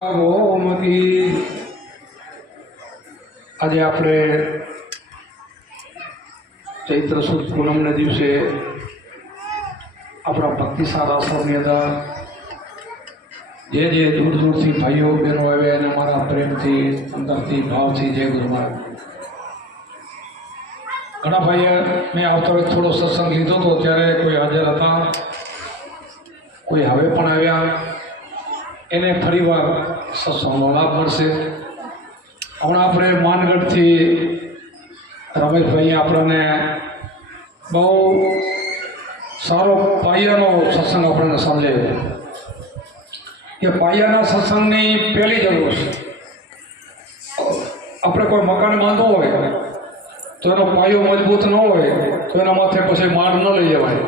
આજે આપણે ચૈત્ર સુદ પૂનમને દિવસે આપણા ભક્તિસાર આશ્રમની અંદર જે દૂર દૂરથી ભાઈઓ બહેનો આવ્યા એને મારા પ્રેમથી અંદરથી ભાવથી જય ગુરુ મહારાજ. ઘણા ભાઈએ મેં આવતા વખતે થોડો સત્સંગ લીધો હતો ત્યારે કોઈ હાજર હતા, કોઈ હવે પણ આવ્યા, એને ફરીવાર સત્સંગનો લાભ મળશે. હમણાં આપણે માનગઢથી રમેશભાઈ આપણને બહુ સારો પાયાનો સત્સંગ આપણને સમજાવ્યો કે પાયાના સત્સંગની પહેલી જરૂર છે. આપણે કોઈ મકાન બાંધવું હોય તો એનો પાયો મજબૂત ન હોય તો એના માથે પછી માળ ન લઈ જવાય.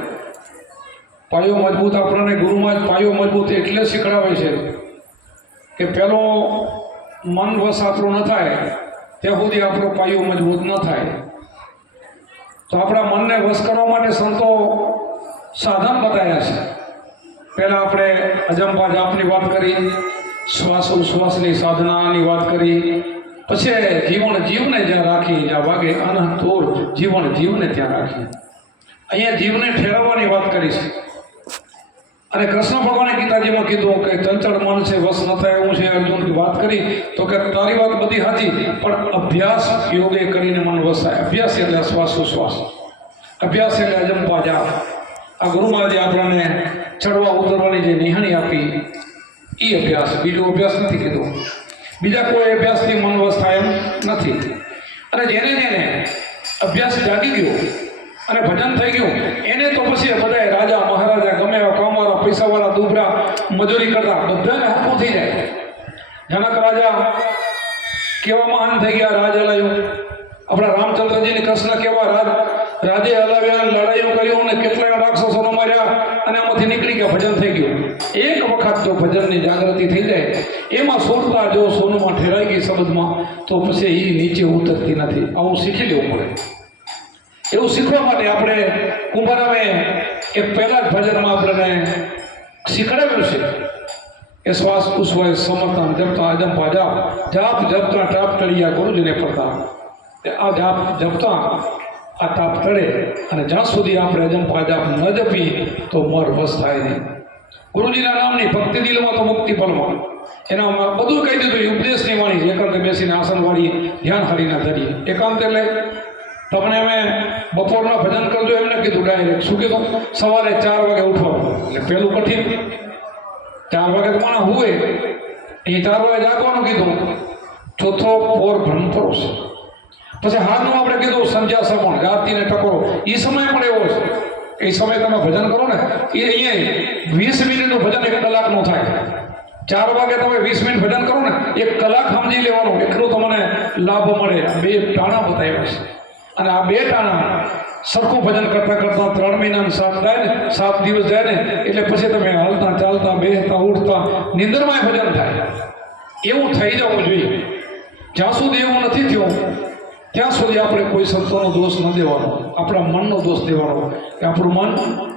પાયો મજબૂત આપણને ગુરુમાં જ પાયો મજબૂત એટલે શીખડાવે છે કે પેલો મન વશ આપણું ન થાય ત્યાં સુધી આપણો પાયો મજબૂત ન થાય. તો આપણા મનને વશ કરવા માટે સંતો સાધન બતાવ્યા છે. પહેલાં આપણે અજંપા જાપની વાત કરી, શ્વાસોશ્વાસની સાધનાની વાત કરી, પછી જીવને જ્યાં રાખી, જ્યાં વાગે અનંતોર જીવને ત્યાં રાખી. અહીંયા જીવને ઠેરવવાની વાત કરી છે. અને કૃષ્ણ ભગવાને ગીતાજીમાં કીધું કે ચંચળ મન છે, વશ ન થાય એવું છે. અર્જુનની વાત કરી તો કે તારી વાત બધી સાચી, પણ અભ્યાસ યોગે કરીને મન વશ થાય. અભ્યાસ એટલે શ્વાસોશ્વાસ, અભ્યાસ એટલે અજંપા જાપ. આ ગુરુ મહારાજે આપણને ચડવા ઉતરવાની જે નિહાણી આપી એ અભ્યાસ, બીજો અભ્યાસ નથી કીધો. બીજા કોઈ અભ્યાસથી મન વશ થાય એમ નથી. અને જેને અભ્યાસ જાગી ગયો અને ભજન થઈ ગયું એને તો પછી બધાય રાજા મહારાજા ગમે એવા કામવાળા પૈસાવાળા દુબરા મજૂરી કરતા બધાને હકું થઈ જાય. જનક રાજા કેવા મહાન થઈ ગયા, રાજ હલાવ્યું. આપણા રામચંદ્રજીને કૃષ્ણ કેવા રાજે હલાવ્યા, લડાઈઓ કર્યું અને કેટલાય રાક્ષસોનો માર્યા અને આમાંથી નીકળી ગયા, ભજન થઈ ગયું. એક વખત જો ભજનની જાગૃતિ થઈ જાય, એમાં સુરતા જો સોનુમાં ઠેરાઈ ગઈ શબ્દમાં, તો પછી એ નીચે ઉતરતી નથી. આવું શીખી લેવું પડે. એવું શીખવા માટે આપણે કુંભારામે એક પહેલા જ ભજનમાં આપણને શીખડાવ્યું છે કે શ્વાસ ઉશ્વાસ સમર્થન જપતા અજંપા જાપ, જાપ જપતા ટાપ ટળિયા ગુરુજીને પડતા. આ જાપ જપતા આ તાપ ટળે, અને જ્યાં સુધી આપણે અજંપા જાપ ન જપી તો મોર વશ થાય નહીં. ગુરુજીના નામની ભક્તિ દિલમાં તો મુક્તિ પલમાં, એના બધું કહી દીધું. ઉપદેશની વાણી, એકાંતે બેસીને આસન વાળી ધ્યાન હરીના ધરી. એકાંત એટલે તમને અમે બપોરના ભજન કરજો એમને કીધું ડાયરેક્ટ. શું કીધું? સવારે 4 વાગે ઉઠવાનું. એટલે પહેલું કઠિન, 4 વાગે તો માણસ હુએ, એ 4 વાગે જાગવાનું કીધું. ચોથો પોર બ્રહ્મ પરોશ. પછી હાથનું આપણે કીધું સંધ્યા સમણ, રાતીને ટકોરો. એ સમય પણ એવો છે. એ સમય તમે ભજન કરો ને, એ અહીંયા 20 મિનિટનું ભજન 1 કલાકનું થાય. 4 વાગે તમે 20 મિનિટ ભજન કરો ને, 1 કલાક સમજી લેવાનું, એટલું તમને લાભ મળે. 2 ટાણા બતાવ્યા છે. અને આ 2 ટાણા સરખું ભજન કરતા 3 મહિનાનું 7 થાય ને, 7 દિવસ જાય ને, એટલે પછી તમે હાલતા ચાલતા બેસતા ઉઠતા નિંદરમાંય ભજન થાય. એવું થઈ જવું જોઈએ. જ્યાં સુધી એવું નથી થયું ત્યાં સુધી આપણે કોઈ સંતોનો દોષ ન દેવાનો, આપણા મનનો દોષ દેવાનો કે આપણું મન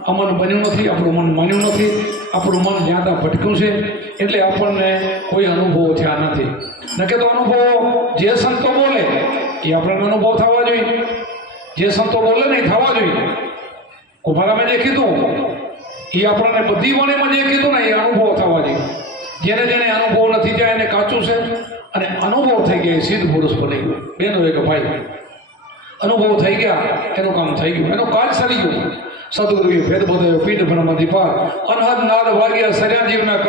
અમન બન્યું નથી, આપણું મન માન્યું નથી, આપણું મન જ્યાં ત્યાં ભટક્યું છે, એટલે આપણને કોઈ અનુભવો થયા નથી. નકે તો અનુભવો જે સંતો બોલે એ આપણને અનુભવ થવા જોઈએ. જે સંતો બોલે ને એ થવા જોઈએ. કુંભારામે જે કીધું એ આપણને બધી વાણીમાં જે કીધું ને એ અનુભવ થવા જોઈએ. જેને અનુભવ નથી ત્યાં એને કાચું છે, અને અનુભવ થઈ ગયા સિદ્ધ પુરુષ બની ગયો. બેનો એક ભાઈ અનુભવ થઈ ગયા, એનું કામ થઈ ગયું, એનો કાજ સરી ગયો. સદગુરુએ ભેદ બધાયો પીઠ બ્રહ્મથી પાર, અનહદ નાદ વાગ્યા સર્યા જીવના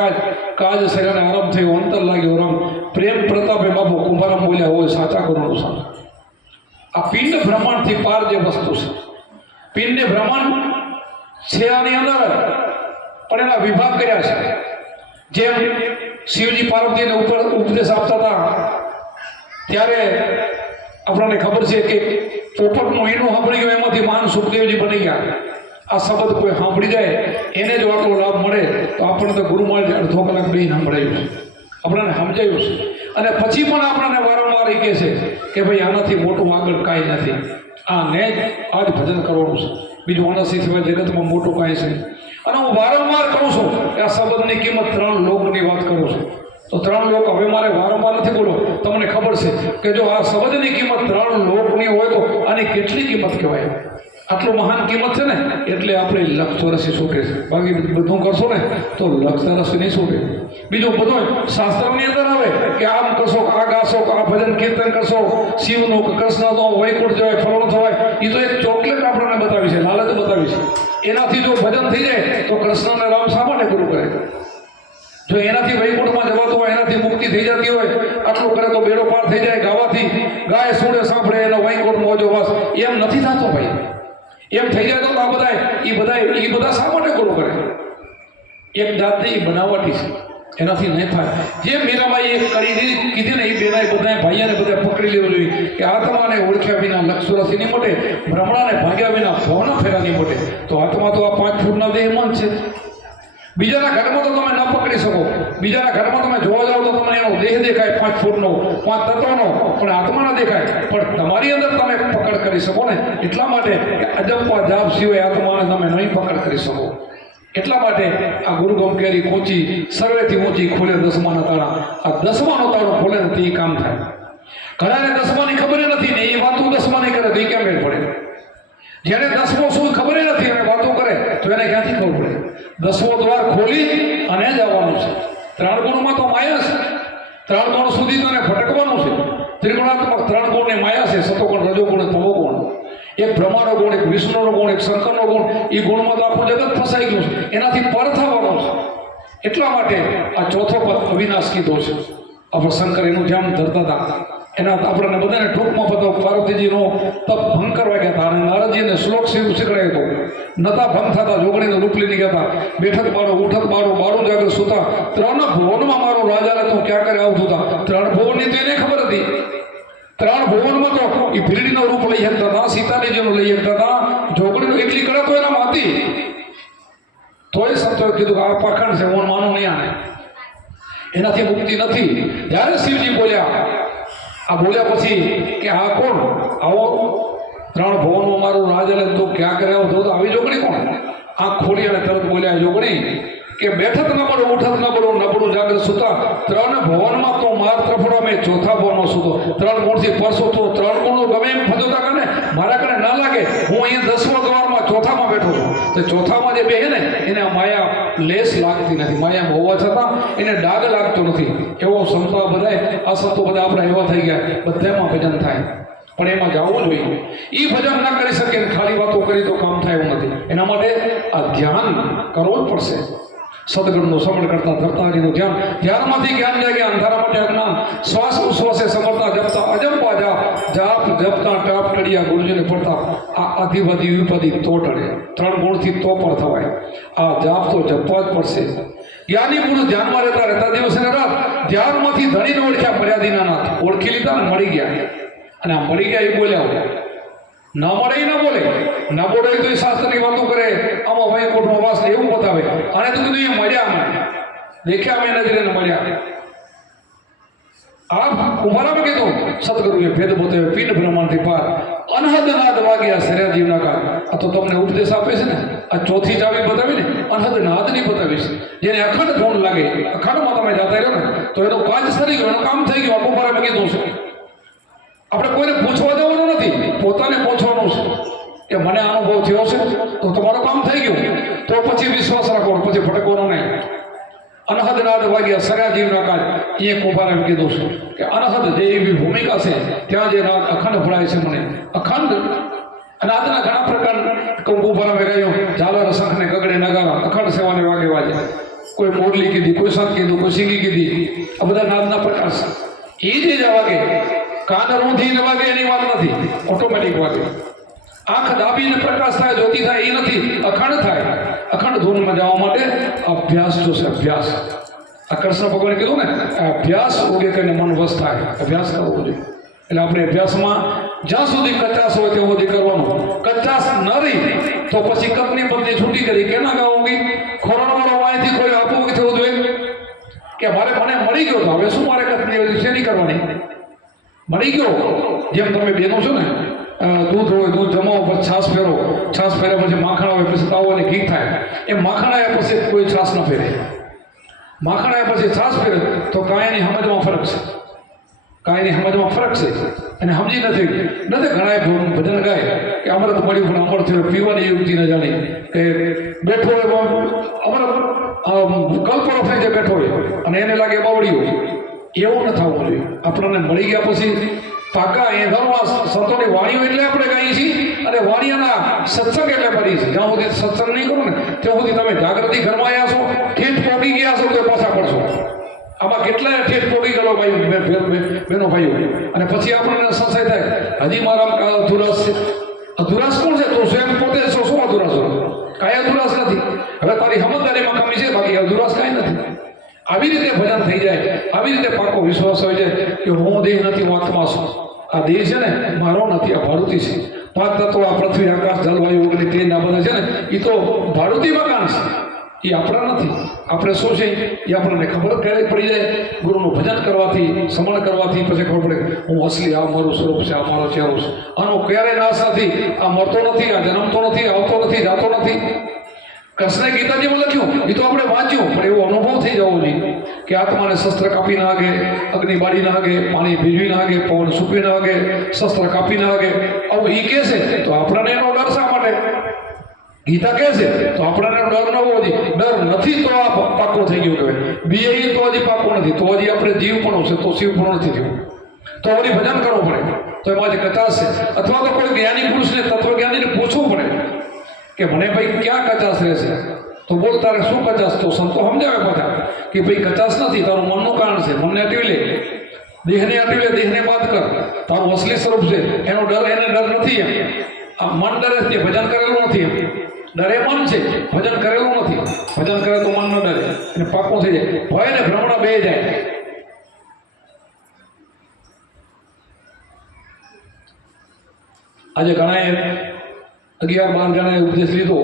કાજ સર્યાને આરંભ થયો, અંતર લાગ્યો રમ. પ્રેમ પ્રતાપે બાપુ કુંભારામ બોલ્યા હોય સાચા ગુરુનું સાથ. આ પિંડ ભ્રમણથી પાર જે વસ્તુ છે, પિંડને ભ્રમણ છે આની અંદર, પણ એના વિભાગ કર્યા છે. જેમ શિવજી પાર્વતીને ઉપર ઉપદેશ આપતા હતા ત્યારે આપણને ખબર છે કે પોપટનું ઈંડું સાંભળી ગયું, એમાંથી મહાન સુખદેવજી બની ગયા. આ શબ્દ કોઈ સાંભળી જાય એને જો આટલો લાભ મળે તો આપણને તો ગુરુ મહારાજે અડધો કલાક બેસી સાંભળાયું છે, આપણને સમજાયું છે. અને પછી પણ આપણને વારંવાર એ કહે છે કે ભાઈ આનાથી મોટું આગળ કાંઈ નથી, આ ને આ જ ભજન કરવાનું છે, બીજું આનાથી સિવાય જગતમાં મોટું કાંઈ છે. અને હું વારંવાર કહું છું કે આ શબ્દની કિંમત 3 લોકની વાત કરું છું. તો 3 લોક હવે મારે વારંવાર નથી બોલો, તમને ખબર છે કે જો આ શબ્દની કિંમત 3 લોકની હોય તો આની કેટલી કિંમત કહેવાય. આટલું મહાન કિંમત છે ને એટલે આપણે લક્ષ ચોરસી છૂટે છે. બાકી બધું કરશો ને તો લક્ષ ચોરસી નહીં છૂટે. બીજું બધું શાસ્ત્રની અંદર આવે કે આમ કરશો, આ ગાશો, આ ભજન કીર્તન કરશો, શિવનું કે કૃષ્ણનો વૈકુંઠ જવાય, ફળવાનું થવાય. એ તો એક ચોકલેટ આપણને બતાવી છે, લાલચ બતાવી છે. એનાથી જો ભજન થઈ જાય તો કૃષ્ણ અને રામ શા માટે ગુરુ કરે? જો એનાથી વૈકુંઠમાં જવાતું હોય, એનાથી મુક્તિ થઈ જતી હોય, આટલું કરે તો બેડો પાર થઈ જાય. ગાવાથી ગાય સુડે સાંભળે એનો વૈકુંઠ મોજો વાસ, એમ નથી થતો ભાઈ. એમ થઈ જાય તો આ બધા શા માટે ગુરુ કરે? એક જાતની બનાવટી છે, એનાથી નહીં થાય. જે મીરાબાઈ એક કડી કીધી ને એ બેનાય બધા ભાઈઓને બધા પકડી લેવું જોઈએ કે આત્માને ઓળખ્યા વિના લક્ષુરસી નહીં મોટે, ભ્રમણાને ભાગ્યા વિના ભવના ફેરા નહીં મોટે. તો આત્મા તો આ 5 ફૂટના દેહમાં જ છે. બીજાના ઘરમાં તો તમે ન પકડી શકો. બીજાના ઘરમાં તમે જોવા જાઓ તો તમને એનો દેહ દેખાય 5 ફૂટનો, 5 તત્વનો, પણ આત્મા ન દેખાય. પણ તમારી અંદર તમે પકડ કરી શકો ને, એટલા માટે કે અજંપા જાપ સિવાય આત્માને તમે નહીં પકડ કરી શકો. એટલા માટે આ ગુરુગમ કેરી કોચી સર્વેથી ઊંચી ખોલે 10માના તાળા. આ 10માનો તાળો ખોલે ને તે કામ થાય. ઘણાને 10માની ખબર નથી ને એ વાતું 10મા નહીં કરે તો એ કેમ મેળ પડે? જેને 10મો શું ખબર નથી અને વાતો કરે તો એને ક્યાંથી ખબર પડે? 10મો દ્વાર ખોલી અને જવાનું છે. 3 ગુણમાં તો માયા છે. 3 ગુણ સુધી તને ભટકવાનું છે. ત્રિગુણાત્મક 3 ગુણની માયા છે, સતોગુણ, રજોગુણ, તમોગુણ. એક બ્રહ્માનો ગુણ, એક વિષ્ણુનો ગુણ, એક શંકરનો ગુણ. એ ગુણમાં તો આખું જગત ફસાઈ ગયું છે. એનાથી પર થવાનું છે. એટલા માટે આ ચોથો પદ અવિનાશ કીધો છે. આપણે શંકર એનું ધ્યાન ધરતા હતા. એના આપણને બધાને ટૂંકમાં બતાવો. પાર્વતીજીનો તપ ભંગ કરવા ગયા હતા અને નારદજીને શ્લોક શીખડાયો હતો. નતા ભંગ થતા જોગણીને રૂપ લઈને ગયા હતા. બેઠક બાળો, ઉઠક બાળો, બાળું જાગર સુતા, 3 ભુવનમાં મારો રાજા તો ક્યાં કરે આવતું હતા. 3 ભુવનની તો એને ખબર હતી. 3 ભુવનમાં તો એ ભીલડીનો રૂપ લઈ શકતા હતા, સીતાજીનું લઈ શકતા હતા. જોગણીનું એટલી કળા તો એનામાં હતી. તોય સંતોએ કીધું કે આ પાખંડ છે, હું માનું નહીં આને, એનાથી મુક્તિ નથી. જ્યારે શિવજી બોલ્યા, આ બોલ્યા પછી કે આ કોણ? આવો 3 ભુવનમાં મારું રાજ એટલે તું ક્યાં કરે આવો તો આવી જોગણી કોણ? આંખ ખોલી અને તરત બોલ્યા જોગણી કે બેઠક ન પડો, ઉઠક ન પડો, નબળું જાગૃત સુતા, 3 ભુવનમાં તો માર ત્રફડો મેં ચોથા ભુવનમાં સુતો. 3 ગુણથી પરસો તો 3 ગુણો ગમે એમ ફજોતા કરે મારા કને ના લાગે. હું અહીંયા 10મા દ્વારમાં ચોથામાં બેઠો છું. તો ચોથામાં જે બે ને એને માયા લેસ લાગતી નથી. માયા હોવા છતાં એને ડાઘ લાગતો નથી. એવો સંતો બધાય આ સંતો બધા આપણા એવા થઈ ગયા, બધામાં ભજન થાય. પણ એમાં જવું જોઈએ. એ ભજન ના કરી શકે, ખાલી વાતો કરી તો કામ થાય એવું નથી. એના માટે આ ધ્યાન કરવું જ પડશે. સદગુણનું સમરણ કરતા ધરતારીનું ધ્યાન, ધ્યાનમાંથી જ્ઞાન જાય કે અંધારા માટે અજ્ઞાન. શ્વાસ ઉશ્વાસે સમરતા જપતા અજંપા જાપ, જાપ જપતા ટાપ ટળિયા ગુરુજીને પડતા. આ આધિવાદી વિપદી તો ટળે. 3 ગુણથી તો પર થવાય. આ જાપ તો જપવા જ પડશે. જ્ઞાની પુરુષ ધ્યાનમાં રહેતા દિવસે ને રાત ધ્યાનમાંથી ધણીને ઓળખ્યા મર્યાદિના નાથ. ઓળખી લીધા ને મળી ગયા. અને આ મળી ગયા એ બોલ્યા, ના મળે ના બોલે, ના બોલે તો એ શાસ્ત્રની વાતો કરે, આમાં વૈકુંઠમાં વાસ એવું બતાવે. અને તો કીધું એ મળ્યા અમે, દેખ્યા અમે નજરે મળ્યા. આ કુમારામાં કીધું સદગુરુએ ભેદ બતાવ્યો પિંડ બ્રહ્માંડથી પાર. અનહદ નાદ વાગ્યા સર્યા જીવના કાળ. આ તો તમને ઉપદેશ આપે છે ને, આ ચોથી ચાવી બતાવી ને, અનહદ નાદની બતાવી છે. જેને અખંડ ધૂન લાગે, અખંડમાં તમે જતા રહ્યો ને તો એનો કાજ સરી ગયો, એનું કામ થઈ ગયું. આ કુમારામાં કીધું છે. આપણે કોઈને પૂછવા દેવાનું નથી, પોતાને પૂછવાનું છે કે મને અનુભવ થયો છે તો તમારું કામ થઈ ગયું. તો પછી વિશ્વાસ રાખવાનો, પછી ભટકવાનો નહીં. અનહદ નાદ વાગ્યા સર્યા જીવના કાળ. એ કુંભારે કીધું છે કે અનહદ જે એવી ભૂમિકા છે ત્યાં જે નાદ અખંડ ભળાય છે મને અખંડ. અને આજના ઘણા પ્રકાર કુંભારે ગાયું ઝાલર શંખને ગગડે નગારા, અખંડ સેવાને વાગે વાગે. કોઈ મોરલી કીધી, કોઈ સંત કીધું, કોઈ સિંગી કીધી. આ બધા નાદના પ્રકાર છે. એ જે વાગે કાન રૂંધીને વાગે એની વાત નથી, ઓટોમેટિક વાગે. આંખ દાબીને પ્રકાશ થાય, જ્યોતિ થાય એ નથી, અખંડ થાય. અખંડ ધૂનમાં જવા માટે અભ્યાસ જોશે, અભ્યાસ. આ કૃષ્ણ ભગવાને કીધું ને, અભ્યાસ ઉગે કરીને મન વશ થાય. અભ્યાસ કરવો જોઈએ. એટલે આપણે અભ્યાસમાં જ્યાં સુધી કચાશ હોય ત્યાં સુધી કરવાનું. કચાશ ન રહી તો પછી કતની પત્ની છૂટી કરી કેના ગાવોગી? ખોરણવાળો વાયથી કોઈ આપવું થવું જોઈએ કે મને મળી ગયો તો હવે શું મારે કતની શેની કરવાની? મળી ગયો. જેમ તમે બેનો છો ને, દૂધ હોય, દૂધ જમાવો, પછી છાશ ફેરો, છાશ ફેર્યા પછી માખણ આવે, પછી તાવો અને ઘી થાય. એ માખણ આવ્યા પછી કોઈ છાશ ન ફેરે. માખણ આવ્યા પછી છાશ પીરે તો કાંઈની સમજમાં ફરક છે, કાંઈની સમજમાં ફરક છે. અને સમજી નથી ઘણા ભજન ગાય કે અમૃત મળ્યું પણ અમર થયું, પીવાની યુક્તિ ન જાણી કે બેઠો હોય અમૃત કલ્પનો થઈ જાય બેઠો હોય અને એને લાગે બાવડીઓ. એવું ન થવું જોઈએ. આપણને મળી ગયા પછી પાકા એ ઘરમાં સંતોની વાણીઓ એટલે આપણે ગાઈએ છીએ અને વાણીઓના સત્સંગ એટલે કરીએ છીએ. જ્યાં સુધી સત્સંગ નહીં કરો ને ત્યાં સુધી તમે જાગૃતિ ઘરમાં આવ્યા છો, ઠેઠ પોગી ગયા છો તો પાછા પડશો. આમાં કેટલાય ઠેઠ પોગી ગયેલો ભાઈ બહેનો ભાઈઓ અને પછી આપણને સંશય થાય હજી મારા અધુરાશ છે. અધુરાશ કોણ છે? તો સ્વયં પોતે છો. શું અધુરાશ હોય? કાંઈ અધુરાશ નથી. હવે તારી સમજદારીમાં કમી છે, બાકી અધુરાશ કાંઈ નથી. આવી રીતે ભજન થઈ જાય, આવી રીતે પાકો વિશ્વાસ હોય છે કે હું દેહ નથી, હું આત્મા છું. આ દેહ છે ને મારો નથી, આ ભાડુતી છે. 5 તત્વો આ પૃથ્વી આકાશ જલવાયુ અગ્નિ તેજ ના બધા છે ને એ તો ભાડુતી મકાન છે, એ આપણા નથી. આપણે શું છે એ આપણને ખબર ક્યારેક પડી જાય ગુરુનું ભજન કરવાથી, સમરણ કરવાથી પછી ખબર પડે હું અસલી આ મારું સ્વરૂપ છે, આ મારો ચહેરો છે. આનો ક્યારેય નાશ નથી. આ મરતો નથી, આ જન્મતો નથી, આવતો નથી, જાતો નથી. કૃષ્ણે ગીતાજીમાં લખ્યું એ તો આપણે વાંચ્યું પણ એવો અનુભવ થઈ જવો જોઈએ કે આત્માને શસ્ત્ર કાપી ના વાગે, અગ્નિ બાળી ના વાગે, પાણી ભીજવી ના વાગે, પવન સૂકવી ના વાગે, શસ્ત્ર કાપી ના વાગે. આવું એ કહે છે તો આપણને એનો ડર શા માટે? ગીતા કહે છે તો આપણને ડર ન હોવો જોઈએ. ડર નથી તો આ પાકો થઈ ગયો કહેવાય. બીએ તો હજી પાકો નથી, તો હજી આપણે જીવ પણ છે, તો શિવ પણ નથી થયું. તો વળી ભજન કરવું પડે. તો એમાં જે કચાશ છે અથવા તો કોઈ જ્ઞાની પુરુષને, તત્વજ્ઞાનીને પૂછવું પડે કે મને ભાઈ ક્યાં કચાશ રહેશે? તો બોલ તારે શું કચાશ? તો સંતો સમજાવે બધા કે ભાઈ કચાશ નથી, તારું મનનું કારણ છે, મનને હટાવી લે, દેહને હટાવી લે, દેહને બાદ કર. તારું અસલી સ્વરૂપ છે એનો ડર, એને ડર નથી એમ. આ મન ડરે છે, ભજન કરેલું નથી એમ. ડરે મન છે, ભજન કરેલું નથી. ભજન કરે તો મન ન ડરે અને પાકો થઈ જાય. ભય ને ભ્રમણા બે જાય. આજે ઘણાએ 11-12 જણાએ ઉપદેશ લીધો.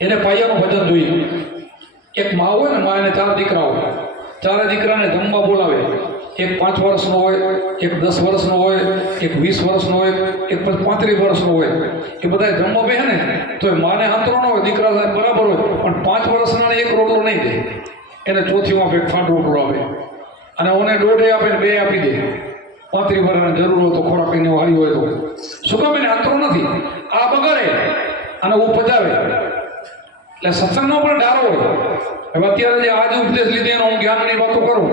એને પાયાનું ભજન જોયું. એક મા હોય ને, મા એને 4 દીકરા હોય. 4 દીકરાને જમવા બોલાવે. એક 5 વર્ષનો હોય, એક 10 વર્ષનો હોય, એક 20 વર્ષનો હોય, એક 35 વર્ષનો હોય. એ બધા જમવા બેસે ને તો એ માને હાથરો ન હોય, દીકરા બરાબર હોય, પણ 5 વર્ષના એક રોટલો નહીં દે. એને ચોથી આપે, એક ફાંટ રોટલો આપે અને ઓને 1.5 આપે ને 2 આપી દે. 35 વર્ષની જરૂર હોય તો ખોરાક એને હારી હોય તો. શું કામ? એને હાથરો નથી. આ બગાડે અને હું પજાવે. એટલે સત્સંગનો પણ ડારો હોય. હવે અત્યારે જે આજે ઉપદેશ લીધે એનો હું જ્ઞાનની વાતો કરું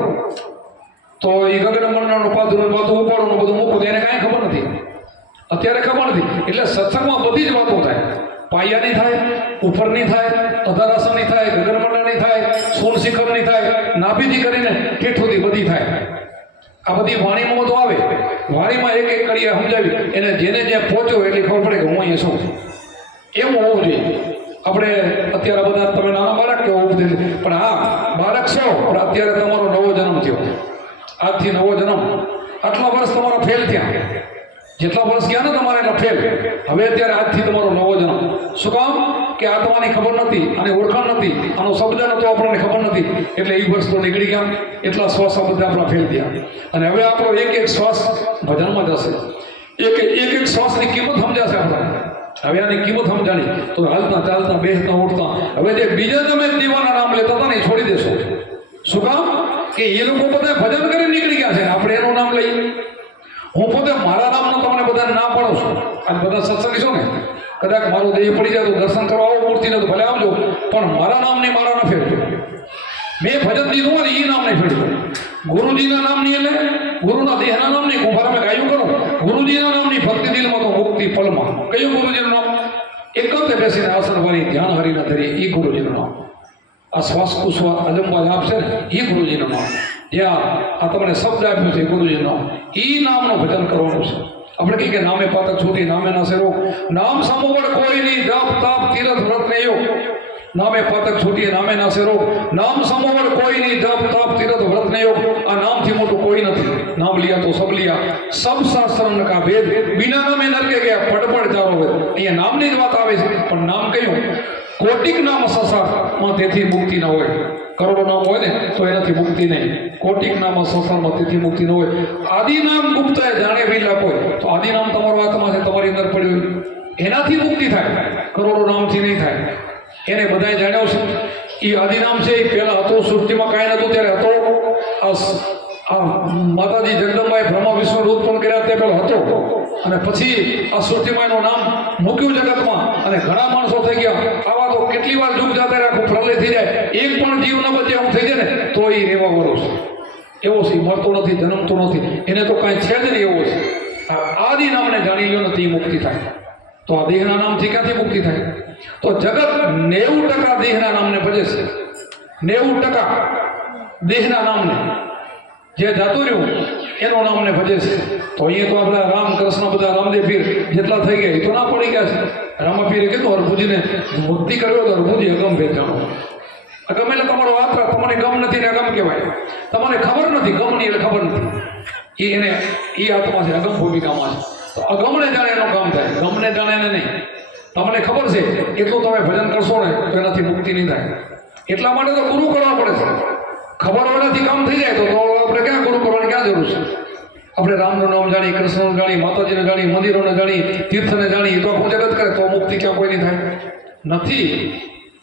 તો એ ગગન મંડળનું પાદુનું વાતો ઉપાડું બધું મૂકું તો એને કાંઈ ખબર નથી. અત્યારે ખબર નથી. એટલે સત્સંગમાં બધી જ વાતો થાય. પાયાની થાય, ઉપરની થાય, અધારાસનની થાય, ગગન મંડળની થાય, સોન શિખરની થાય, નાભીથી કરીને ઠેઠ સુધી બધી થાય. આ બધી વાણીમાં બધું આવે. વાણીમાં એક એક કડીએ સમજાવી એને જેને જ્યાં પહોંચ્યો એટલે ખબર પડે કે હું અહીંયા શું. એવું હોવું જોઈએ. આપણે અત્યારે બધા તમે નાના બાળક કેવો ઉપદેશ, પણ હા બાળક છો પણ અત્યારે તમારો નવો જન્મ થયો. આજથી નવો જન્મ. આટલા વર્ષ તમારા ફેલ થયા. જેટલા વર્ષ ગયા ને તમારે એટલા ફેલ. હવે અત્યારે આજથી તમારો નવો જન્મ. શું કામ? કે આત્માની ખબર નથી અને ઓળખાણ નથી, આનો શબ્દ નતો આપણને ખબર નથી, એટલે એ વર્ષ તો નીકળી ગયા. એટલા શ્વાસ બધા આપણા ફેલ થયા અને હવે આપણો એક એક શ્વાસ ભજનમાં જશે. એક એક શ્વાસની કિંમત સમજાશે આપણને. હવે આની કિંમત સમજાણી તો હાલતા ચાલતા બેસતા ઉઠતા હવે જે બીજા તમે દેવાના નામ લેતા હતા ને એ છોડી દેશો. શું કામ? કે એ લોકો બધા ભજન કરી નીકળી ગયા છે, આપણે એનું નામ લઈએ. હું પોતે મારા નામનો તમને બધાને નામ પાડું છું. આજ બધા સત્સંગી છો ને, કદાચ મારો દેહ પડી જાય તો દર્શન કરવા આવો મૂર્તિને તો ભલે આવજો, પણ મારા નામની મારા ન ફેરજો. મેં ભજન દીધું હોય ને એ નામ નહીં ફેરજો. ગુરુજીના નામની એટલે ગુરુના દેહના નામની કુંભાર અમે ગાયું કરો. ગુરુજીના નામની ભક્તિ દિલમાં તો મુક્તિ પલમાં. કયું ગુરુજીનું નામ? એકંતે બેસીને આસન વાળી ધ્યાન હરીના ધરી એ ગુરુજીનું નામ. આ શ્વાસ ઉશ્વાસ અજંબા જાપ છે ને એ ગુરુજીનું નામ. જ્યાં આ તમને શબ્દ આપ્યો છે ગુરુજીનું નામ, એ નામનું ભજન કરવાનું છે. આપણે કહીએ કે નામે પાતક છૂટી નામે નાસે રોગ, નામ સમોવડ કોઈ નહીં, જપ તાપ તીરથ વ્રત ને યોગ. નામે પાતક છૂટીએ નામે નાસે રોગ, નામ સમોવડ કોઈ નહીં, જપ તાપ તીરથ વ્રત ને યોગ. આ નામથી મોટું કોઈ નથી. નામ लिया तो सब लिया, सब शास्त्र का भेद, बिना नामे नरके ગયા પડપડ ચારો વેદ. અહીંયા નામની જ વાત આવે છે, પણ નામ કયું? કોટિક નામ સંસારમાં તેથી મુક્તિ ન હોય. કરોડો નામ હોય ને તો એનાથી મુક્તિ નહીં. કોટિક નામ સંસારમાં તેથી મુક્તિ ન હોય. આદિ નામ ગુપ્ત જાણે વિલા કોઈ, તો આદિ નામ તમારો આત્મા છે, તમારી અંદર પડ્યું, એનાથી મુક્તિ થાય. કરોડો નામથી નહીં થાય. એને બધાએ જાણ્યો છે. એ આદિનામ છે એ પહેલા હતો, સૃષ્ટિમાં કાંઈ નહોતું ત્યારે હતો. આ માતાજી જગદંબાએ બ્રહ્મા વિષ્ણુ ઉત્પન્ન કર્યા તે પહેલા હતો, અને પછી આ સૃષ્ટિમાં એનું નામ મૂક્યું જગતમાં, અને ઘણા માણસો થઈ ગયા. આવા તો કેટલી વાર યુગ જાતે રાખું પ્રલય થઈ જાય, એક પણ જીવ ન બચે એવું થઈ જાય ને તો એ રહેવા વાળો છે. એવો છે, મરતો નથી, જન્મતો નથી, એને તો કાંઈ છે જ નહીં. એવો છે. આદિ નામને જાણી લો નથી મુક્તિ થાય. તો આ દેહના નામથી ક્યાંથી મુક્તિ થાય? તો જગત 90% દેહના નામને ભજે છે. 90% દેહના નામને જે જાતું રહ્યું એનું નામને ભજે છે. તો અહીંયા તો આપણા રામ કૃષ્ણ બધા રામદેવ પીર જેટલા થઈ ગયા એ તો ના પડી ગયા છે. રામાપીરે કીધું હરભુજીને મુક્તિ કર્યો તો હરભુજી અગમ ભેદ જાણો. અગમ એટલે તમારો આત્મા, તમને ગમ નથી ને અગમ કહેવાય. તમને ખબર નથી, ગમની એટલે ખબર નથી. એને એ આત્મા છે, અગમ ભૂમિકામાં છે. તો અગમને જાણે એનું કામ થાય, ગમને જાણે એને નહીં. તમને ખબર છે એટલું તમે ભજન કરશો ને તો એનાથી મુક્તિ નહીં થાય. એટલા માટે તો ગુરુ કરવા પડે છે. ખબર હોવાથી કામ થઈ જાય તો આપણે ક્યાં ગુરુ કરવાની ક્યાં જરૂર છે? આપણે રામનું નામ જાણી, કૃષ્ણનું જાણી, માતાજીને જાણી, મંદિરોને જાણી, તીર્થને જાણી, તો આખું જગત કરે તો મુક્તિ ક્યાં કોઈ નહીં થાય? નથી.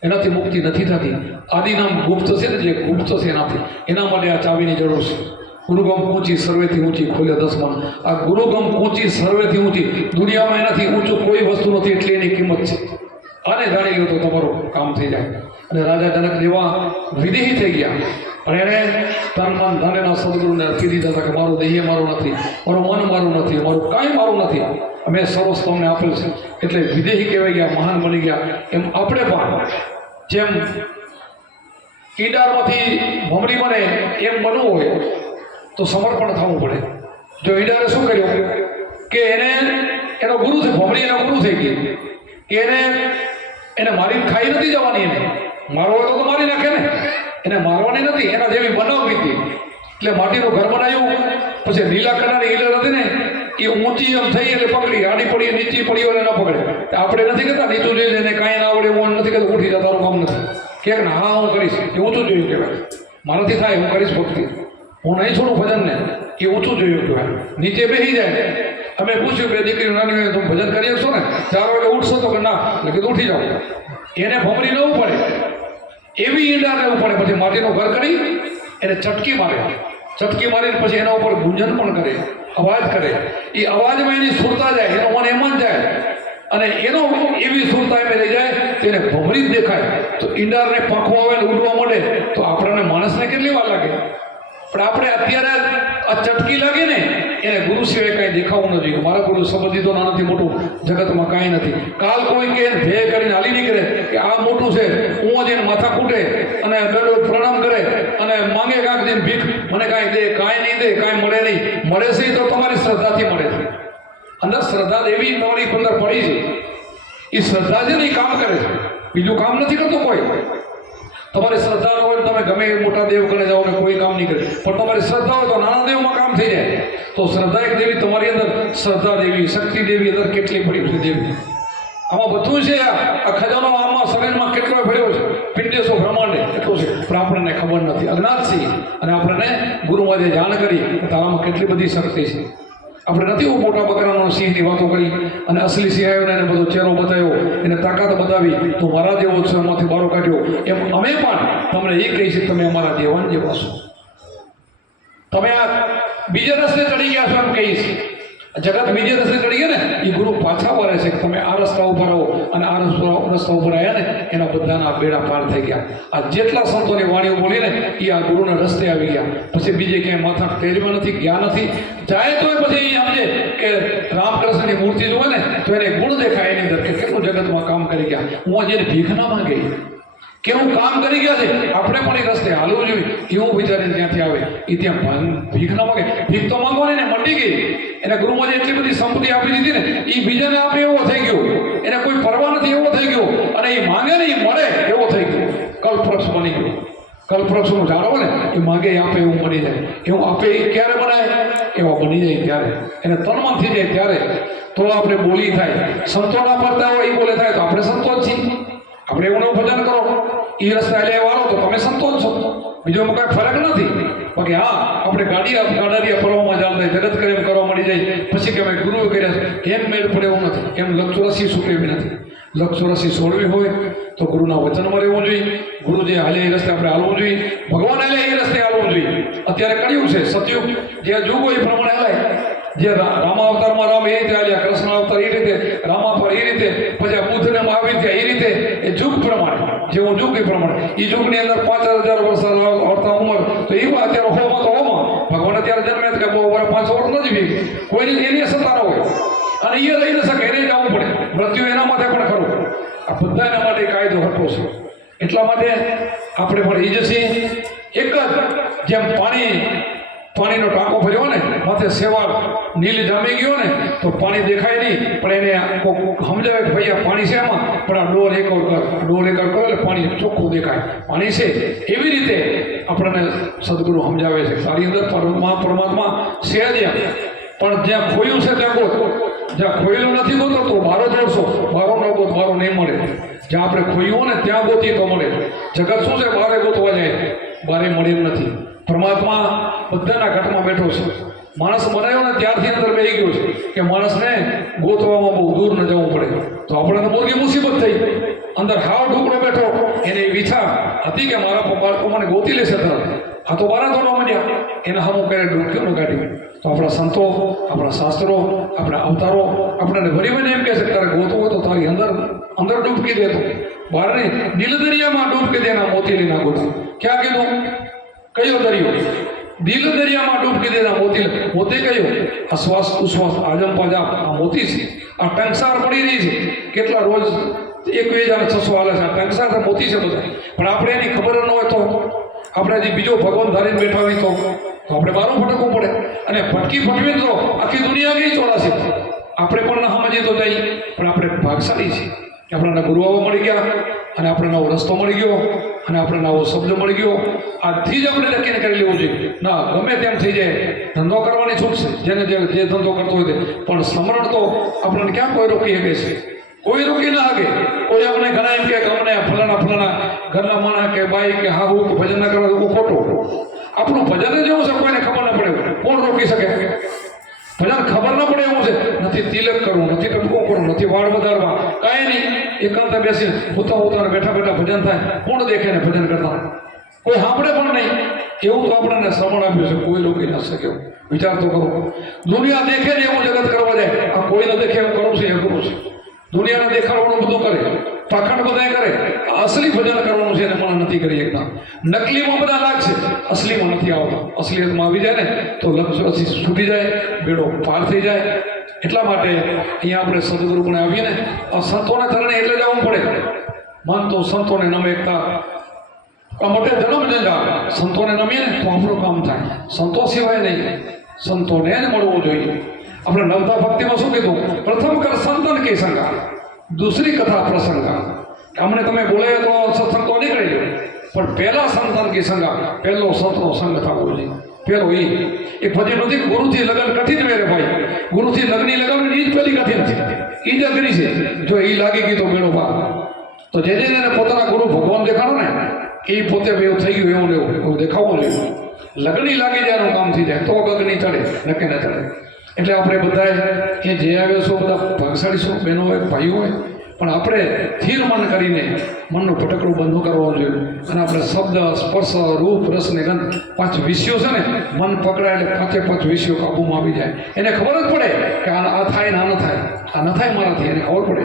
એનાથી મુક્તિ નથી થતી. આદિનામ ગુપ્ત છે ને, જે ગુપ્ત છે એનાથી, એના માટે આ ચાવીની જરૂર છે. ગુરુગમ ઊંચી સર્વેથી ઊંચી ખોલે 10 મણ. આ ગુરુગમ ઊંચી સર્વેથી ઊંચી, દુનિયામાં એનાથી ઊંચું કોઈ વસ્તુ નથી, એટલે એની કિંમત છે. આને જાણી લો તો તમારું કામ થઈ જાય. અને રાજા જનક જેવા વિદેહી થઈ ગયા, અને એણે તન મન ધન એના સદગુરુને અર્પી દીધા હતા કે મારું દેહ મારું નથી, મારું મન મારું નથી, મારું કાંઈ મારું નથી, અમે સર્વસ્વ તમને આપેલ છે. એટલે વિદેહી કહેવાય ગયા, મહાન બની ગયા. એમ આપણે પણ જેમ ઈડારમાંથી ભમરી બને એમ બનવું હોય તો સમર્પણ થવું પડે. જો ઈડારે શું કર્યું કે એનો ગુરુ છે, ભમરી એનો ગુરુ થઈ ગઈ, એને મારી ખાઈ નથી જવાની. એને મારવો હોય તો મારી નાખે ને, એને મારવાની નથી, એના જેવી બનાવવી હતી. એટલે માટીનું ઘર બનાવ્યું. પછી લીલા કલરની ઈડર હતી ને એ ઊંચી એમ થઈ એટલે પકડી, આડી પડી, નીચી પડી હોય ન પકડે. આપણે નથી કહેતા નીચું જોઈ એને કાંઈ ના આવડે, હું નથી કહેતો ઉઠી જા, તારું કામ નથી. કે ના, હા હું કરીશ, એ ઊંચું જોયું કહેવાય. મારાથી થાય હું કરીશ ભક્તિ, હું નહીં છોડું ભજનને, એ ઊંચું જોયું કહેવાય. નીચે બેસી જાય. અમે પૂછ્યું બે દીકરીઓ નાની હોય તમે ભજન કરી શકશો ને? 4 વાગે ઉઠશો તો કે ના, એટલે કીધું ઉઠી જાઓ. એને ભમરી નવું પડે, એવી ઈંડા લેવું પડે. પછી માટીનું ઘર કરી એને ચટકી મારે, ચટકી મારીને પછી એના ઉપર ગુંજન પણ કરે, અવાજ કરે. એ અવાજમાં એની સુરતા જાય, એનો મન એમ જ જાય, અને એનો એવી સુરતા એમ લઈ જાય તેને ભમરી જ દેખાય. તો ઈંડારને પાંખો આવે ને ઉડવા માંડે તો આપણને માણસને કેટલી વાર લાગે? પણ આપણે અત્યારે આ ચટકી લાગે ને એને ગુરુ સિવાય કાંઈ દેખાવું ન જોઈએ. મારા ગુરુ સંબંધી તો નાનાથી મોટું જગતમાં કાંઈ નથી. કાલ કોઈ કે ધ્યેય કરીને હાલી નીકળે કે આ મોટું છે, હું જઈને માથા કૂટે અને દરરોજ પ્રણામ કરે અને માંગે કાંઈક જઈને ભીખ, મને કાંઈ દે, કાંઈ નહીં દે, કાંઈ મળે નહીં. મળે છે તો તમારી શ્રદ્ધાથી મળે છે. અંદર શ્રદ્ધા દેવી તમારી અંદર પડી છે. એ શ્રદ્ધા છે ને એ કામ કરે છે, બીજું કામ નથી કરતું કોઈ. તમારી શ્રદ્ધા ન હોય તમે ગમે એ મોટા દેવ કરે જાઓ ને કોઈ કામ નહીં કરે, પણ તમારી શ્રદ્ધા હોય તો નાના દેવમાં કામ થઈ જાય. તો શ્રદ્ધા એક દેવી તમારી અંદર, શ્રદ્ધા દેવી, શક્તિ દેવી અંદર કેટલી પડી છે દેવી. આમાં બધું છે. આ ખજાનો આમાં શરીરમાં કેટલો ભર્યો છે, પિંડેશો બ્રહ્માંડે એટલું છે, પણ આપણને ખબર નથી, અજ્ઞાત છે. અને આપણને ગુરુમાં જે જાણ કરી તારામાં કેટલી બધી શક્તિ છે. આપણે નથી મોટા બકરાનો સિંહની વાતો કરી અને અસલી સિંહ આવ્યો ને એને બધો ચહેરો બતાવ્યો, એને તાકાત બતાવી, તો મારા જેવો છો એમાંથી બારો કાઢ્યો. એમ અમે પણ તમને એ કહીએ છીએ તમે અમારા દેવાન જેવા છો. તમે આ બીજા રસ્તે ચડી ગયા છો એમ કહીશ. જગત બીજે રસ્તે ચડી ગયા ને એ ગુરુ પાછા વળે છે કે તમે આ રસ્તા ઉપર રહો, અને આ રસ્તા ઉપર આવ્યા ને એના બધાના બેડા પાર થઈ ગયા. આ જેટલા સંતોની વાણીઓ બોલી ને એ આ ગુરુના રસ્તે આવી ગયા. પછી બીજે ક્યાંય માથા તેજમાં નથી ગયા, નથી જાય તો પછી એ સમજે કે રામકૃષ્ણની મૂર્તિ જોવે ને તો એને ગુણ દેખાય એની અંદર કે કેટલું જગતમાં કામ કરી ગયા. હું આજે ભીખ ના માંગે, કેવું કામ કરી ગયા છે, આપણે પણ એ રસ્તે હાલવું જોઈએ એવું વિચારીને ત્યાંથી આવે. એ ત્યાં ભીખ ના માંગે, ભીખ તો માંગવાની ને મંડી ગઈ. એને ગુરુમાં એટલી બધી સંપત્તિ આપી દીધી ને એ બીજાને આપે એવો થઈ ગયો, એને કોઈ પરવા નથી એવો થઈ ગયો, અને એ માંગે ને એ મળે એવો થઈ ગયો. કલ્પવૃક્ષ બની ગયો. કલ્પવૃક્ષનું ઝાડ હોય ને એ માંગે આપે એવું બની જાય. એવું આપે એ ક્યારે બનાય? એવા બની જાય ત્યારે, એને તન્મન થઈ જાય ત્યારે તો આપણે બોલી થાય. સંતોના પડતા હોય એ બોલે થાય તો આપણે સંતોષ છીએ. આપણે એવું ભજન કરો એ રસ્તા લે વાળો તો તમે સંતોષ છો, બીજો કાંઈ ફરક નથી. બાકી હા આપણે ગાડારિયા ફરવામાં ચાલતા જગત કરે એમ કરવા મળી જાય પછી કે અમે ગુરુએ કર્યા એમ મેળ પડે એવું નથી. એમ લક્ષોરસી સુકે એવી નથી. લક્ષરસી છોડવી હોય તો ગુરુના વચનમાં રહેવું જોઈએ, ગુરુ જે હાલે એ રસ્તે આપણે હાલવું જોઈએ, ભગવાન હાલે એ રસ્તે હાલવું જોઈએ. અત્યારે કળિયુગ છે, સતયુગ, જે યુગ હોય એ પ્રમાણે હાલાય. જે રામા અવતારમાં રામ એ રીતે હાલ્યા, કૃષ્ણ અવતાર એ રીતે, રામા પર એ રીતે, પછી આ બુદ્ધ ને મહાવીર થયા એ રીતે, એ યુગ પ્રમાણે, જેવું યુગ એ પ્રમાણે. એ યુગની અંદર 5000 વર્ષ અડધા ઉંમર, તો એવા અત્યારે હોમાં તો હોમાં ભગવાન અત્યારે જન્મે કે બહુ 500 વર્ષ નથી ભેગી, કોઈની એની સત્તા ન હોય અને એ રહી ન શકે, એને જવું પડે. મૃત્યુ એના માટે પણ ખરું. આ બધા એના માટે કાયદો હટો છે. એટલા માટે આપણે પણ એ જ છીએ. એક જ જેમ પાણીનો ટાંકો ભર્યો ને, માથે સેવાળ નીલી જામી ગયો ને તો પાણી દેખાય નહીં, પણ એને સમજાવે કે ભાઈ આ પાણી છે આમાં, પણ આ ડોર એક કરો એટલે પાણી ચોખ્ખું દેખાય, પાણી છે. એવી રીતે આપણને સદગુરુ સમજાવે છે તારી અંદર પરમાત્મા છે જ, પણ જ્યાં ખોયું છે ત્યાં ગોત, જ્યાં ખોયેલું નથી ગોતો તો બારો જોડશો, બારો ન ગોત, બારો નહીં મળે. જ્યાં આપણે ખોયું ને ત્યાં ગોતીએ તો મળે. જગત શું છે, બારે ગોતવા જાય, બારે મળી નથી. પરમાત્મા બધાના ઘટમાં બેઠો છે. માણસ બનાવ્યો ને ત્યારથી અંદર બેસી ગયો છે કે માણસને ગોતવામાં બહુ દૂર ન જવું પડે. તો આપણને મોટી મુસીબત થઈ. અંદર હાવ ઢોકળો બેઠો, એને ઈચ્છા હતી કે મારા બાળકો મને ગોતી લેશે તરત. આ તો બારા તો ન મળ્યા, એને હમું કરે ડૂબક્યો ન કાઢ્યું. તો આપણા સંતો, આપણા શાસ્ત્રો, આપણા અવતારો આપણને વરીને એમ કહે છે કે તારે ગોતવું હોય તો તારી અંદર ડૂબકી દે, તો બહાર નહીં, દિલ દરિયામાં ડૂબકી દેના મોતી લઈ ના ગોતું. ક્યાં કીધું? કયો દરિયો? દિલ દરિયામાં ડૂબકી દેના મોતી કયો? આ શ્વાસ ઉશ્વાસ આજમ પાજાબ આ મોતી છે. આ ટંકસાર પડી રહી છે, કેટલા રોજ 21,600 હાલે છે. આ ટંકસાર મોતી છે બધા, પણ આપણે એની ખબર ન હોય તો આપણે હજી બીજો ભગવાન ધારીને બેઠા હોય તો આપણે બારું ભટકવું પડે. અને ભટકીને તો આખી દુનિયા ગઈ ચોરાશે. આપણે પણ ન સમજીએ તો જઈએ, પણ આપણે ભાગશાળી છીએ. આપણને ગુરુ આવો મળી ગયા, અને આપણે નવો રસ્તો મળી ગયો, અને આપણે નવો શબ્દ મળી ગયો. આજથી જ આપણે નક્કી કરી લેવું જોઈએ. ના ગમે તેમ થઈ જાય, ધંધો કરવાની છૂટ છે, જેને જે ધંધો કરતો હોય તે, પણ સ્મરણ તો આપણને ક્યાં કોઈ રોકી શકે છે? કોઈ રોકી ના શકે. કોઈ આપણે ઘણા એમ કે અમને ફલાણા ઘરના માણસ કે બાઈ કે હા હું ભજન ના કરવા તો ખોટું. આપણું ભજન જેવું છે, કોઈને ખબર ના પડે, કોણ રોકી શકે? ભજન ખબર ના પડે એવું છે. નથી તિલક કરવું, નથી ટપકો કરવું, નથી વાળ વધારવા, કાંઈ નહીં. એકાંત બેસી હોતા બેઠા ભજન થાય. કોણ દેખે ને ભજન કરતા? કોઈ સાંભળે પણ નહીં. એવું તો આપણને શ્રવણ આપ્યું છે, કોઈ રોકી ન શકે. વિચાર તો કરો. દુનિયા દેખે ને એવું જગત કરવા જાય, આ કોઈ ન દેખે એવું કરવું છે, એ અઘરું છે. દુનિયાને દેખાડવાનું બધું કરે, પાખંડ બધા કરે. અસલી ભજન કરવાનું છે, એને પણ નથી કરી શકતા. નકલીમાં બધા લાગશે, અસલીમાં નથી આવતા. અસલિયતમાં આવી જાય ને તો લક્ષ્ય છૂટી જાય, બેડો પાર થઈ જાય. એટલા માટે અહીંયા આપણે સદગુરુને આવીને સંતોને ચરણે એટલે જવું પડે. મન તો સંતોને નમેકતા આ મોટે જન્મ જંજાળ. સંતોને નમીએ ને તો આપણું કામ થાય. સંતો સિવાય નહીં, સંતોને જ મળવું જોઈએ. આપણે નવતા ભક્તિમાં શું કીધું? પ્રથમ કર સંતન કે સંગા, દૂસરી કથા પ્રસંગા. અમને તમે બોલાયો તો સત્સંગ તો નીકળી ગયો, પણ પહેલા સંતન કે સંગા, પહેલો સંતનો સંગ થવો જોઈએ. પહેલો એ પછી નથી. ગુરુથી લગ્ન કઠિન મેરે ભાઈ, ગુરુથી લગ્નની લગાવવાની એ જ પહેલી કઠિન છે, એ જ અઘરી છે. જો એ લાગી ગઈ તો મેળો બાર. તો જેને પોતાના ગુરુ ભગવાન દેખાડો ને, એ પોતે એવું થઈ ગયું એવું દેખાવું જોઈએ. લગ્ની લાગી જાય એનું કામ થઈ જાય તો ગગની ચડે, નકે ન ચડે. એટલે આપણે બધાએ એ જે આવ્યો છો બધા ભાગશાળી છો, બહેનો હોય ભાઈઓ હોય, પણ આપણે સ્થિર મન કરીને મનનું ભટકડું બંધ કરવાનું જોઈએ. અને આપણે શબ્દ સ્પર્શ રૂપ રસ ને ગંધ 5 વિષયો છે ને, મન પકડાય એટલે 5 વિષયો કાબૂમાં આવી જાય. એને ખબર જ પડે કે આ થાય ને આ ન થાય, આ ન થાય મારાથી, એને ખબર પડે.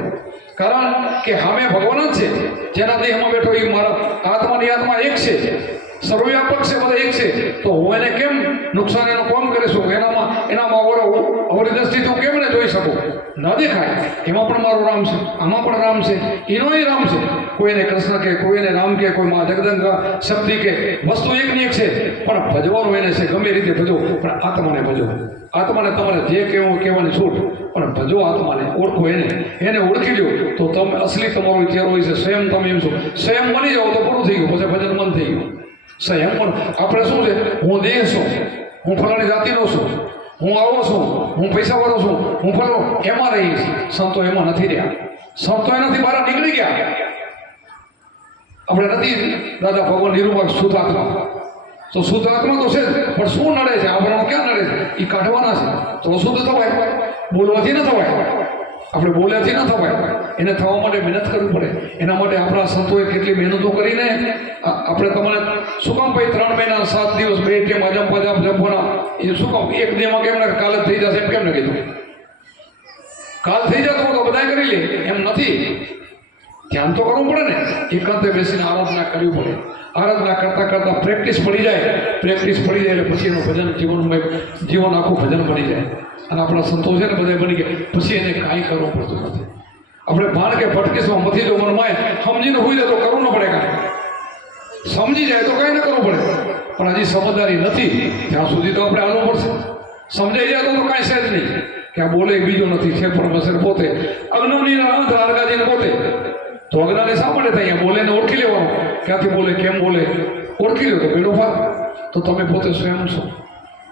કારણ કે સામે ભગવાન જ છે, જેના દેહમાં બેઠો એ મારા આત્માની આત્મા એક છે, સર્વવ્યાપક છે, બધા એક છે. તો હું એને કેમ નુકસાન એનું કોમ કરી શકું? એનામાં અવરી દ્રષ્ટિથી હું કેમ ને જોઈ શકું? ન દેખાય. એમાં પણ મારું રામ છે, આમાં પણ રામ છે, એનોય રામ છે. કોઈને કૃષ્ણ કે, કોઈને રામ કે, કોઈ મા જગદંબા શક્તિ કે, વસ્તુ એકની એક છે, પણ ભજવાનું એને છે. ગમે રીતે ભજો, પણ આત્માને ભજો. આત્માને તમારે જે કહેવાની છૂટ, પણ ભજો આત્માને, ઓળખો એને ઓળખી લો તો તમે અસલી તમારો ચહેરો હોય છે. સ્વયં તમે એમ છો, સ્વયં બની જાઓ તો પૂરું થઈ ગયું, પછી ભજન મન થઈ ગયું. સ્વયં પણ આપણે શું છે? હું દેહ છું, હું ફલાણી જાતિનો છું, હું આવો છું, હું પૈસાવાળો છું, હું ફલો, એમાં રહીશ. સંતો એમાં નથી રહ્યા. સંતો એનાથી બહાર નીકળી ગયા. આપણે નથી દાદા ભગવાન નિરૂપક શુદ્ધાત્મા. તો શુદ્ધાત્મા તો છે જ, પણ શું નડે છે? આવરણો ક્યાં નડે છે? એ કાઢવાના છે તો શુદ્ધ થવાય, બોલવાથી ન થવાય. આપણે બોલ્યાથી ન થવાય, એને થવા માટે મહેનત કરવી પડે. એના માટે આપણા સંતોએ કેટલી મહેનતો કરીને આપણે તમારે શું કામ ભાઈ 3 મહિના 7 દિવસ 2 ટેમ અજમ પજામ જપવાના, એ શું કામ એક દેમાં કેમ ના કાલે થઈ જશે એમ કેમ ન કીધું? કાલ થઈ જતો તો બધા કરી લે એમ નથી. ધ્યાન તો કરવું પડે ને, એકાંતે બેસીને આરાધના કરવી પડે. આરાધના કરતાં કરતાં પ્રેક્ટિસ પડી જાય એટલે પછી એનું ભજન જીવન આખું ભજન બની જાય. અને આપણા સંતો છે ને બધા બની ગયા પછી એને કાંઈ કરવું પડતું નથી. આપણે ભાણ કે ભટકીસમાં મથી જો મનમાં સમજીને હોઈ જાય તો કરવું ન પડે કાંઈ, સમજી જાય તો કાંઈ ન કરવું પડે. પણ હજી સમજદારી નથી ત્યાં સુધી તો આપણે હાલવું પડશે. સમજાઈ જાય તો કાંઈ છે જ નહીં કે આ બોલે બીજો નથી, છે પરમેશ્વર પોતે. અજ્ઞાની દ્વારકાજીને પોતે તો અજ્ઞાની શા માટે થાય? બોલે ને ઓળખી લેવાનો, ક્યાંથી બોલે, કેમ બોલે, ઓળખી લો તો બેડો ભાગ. તો તમે પોતે સ્વયં છો.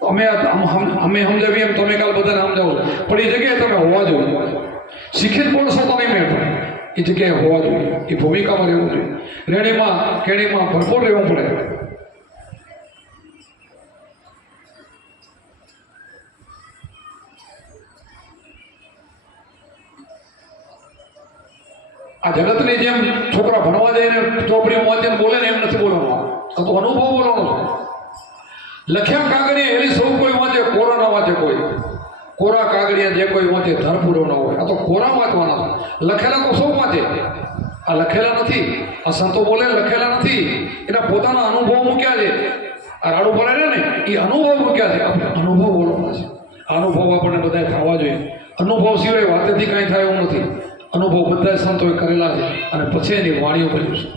અમે સમજાવીએ એમ તમે કાલ બધાને સમજાવો, પણ એ જગ્યાએ તમે હોવા જોઈએ. શીખી જ બોલશો તો નહીં મેળ પડે. એ જગ્યાએ હોવા જોઈએ, એ ભૂમિકામાં રહેવું જોઈએ. રેણીમાં કેણીમાં ભરપૂર રહેવું પડે. આ જગતની જેમ છોકરા ભણવા જઈને ચોપડીઓ વાંચીને બોલે ને એમ નથી બોલવાનું. આ તો અનુભવ બોલવાનો છે. લખ્યા કાગળિયા એની સૌ કોઈ વાંચે, કોરા ના વાંચે કોઈ. કોરા કાગળિયા જે કોઈ વાંચે ધરપૂરો ન હોય. આ તો કોરા વાંચવાના, લખેલા તો સૌ વાંચે. આ લખેલા નથી, આ સંતો બોલે લખેલા નથી. એના પોતાના અનુભવ મૂક્યા છે. આ રાડું પડે ને એ અનુભવ મૂક્યા છે. આપણે અનુભવ બોલવાના છે. આ અનુભવ આપણને બધા થવા જોઈએ. અનુભવ સિવાય વાતેથી કાંઈ થાય એવું નથી. અનુભવ બધા સંતોએ કરેલા છે અને પછી એની વાણીઓ બન્યું છે.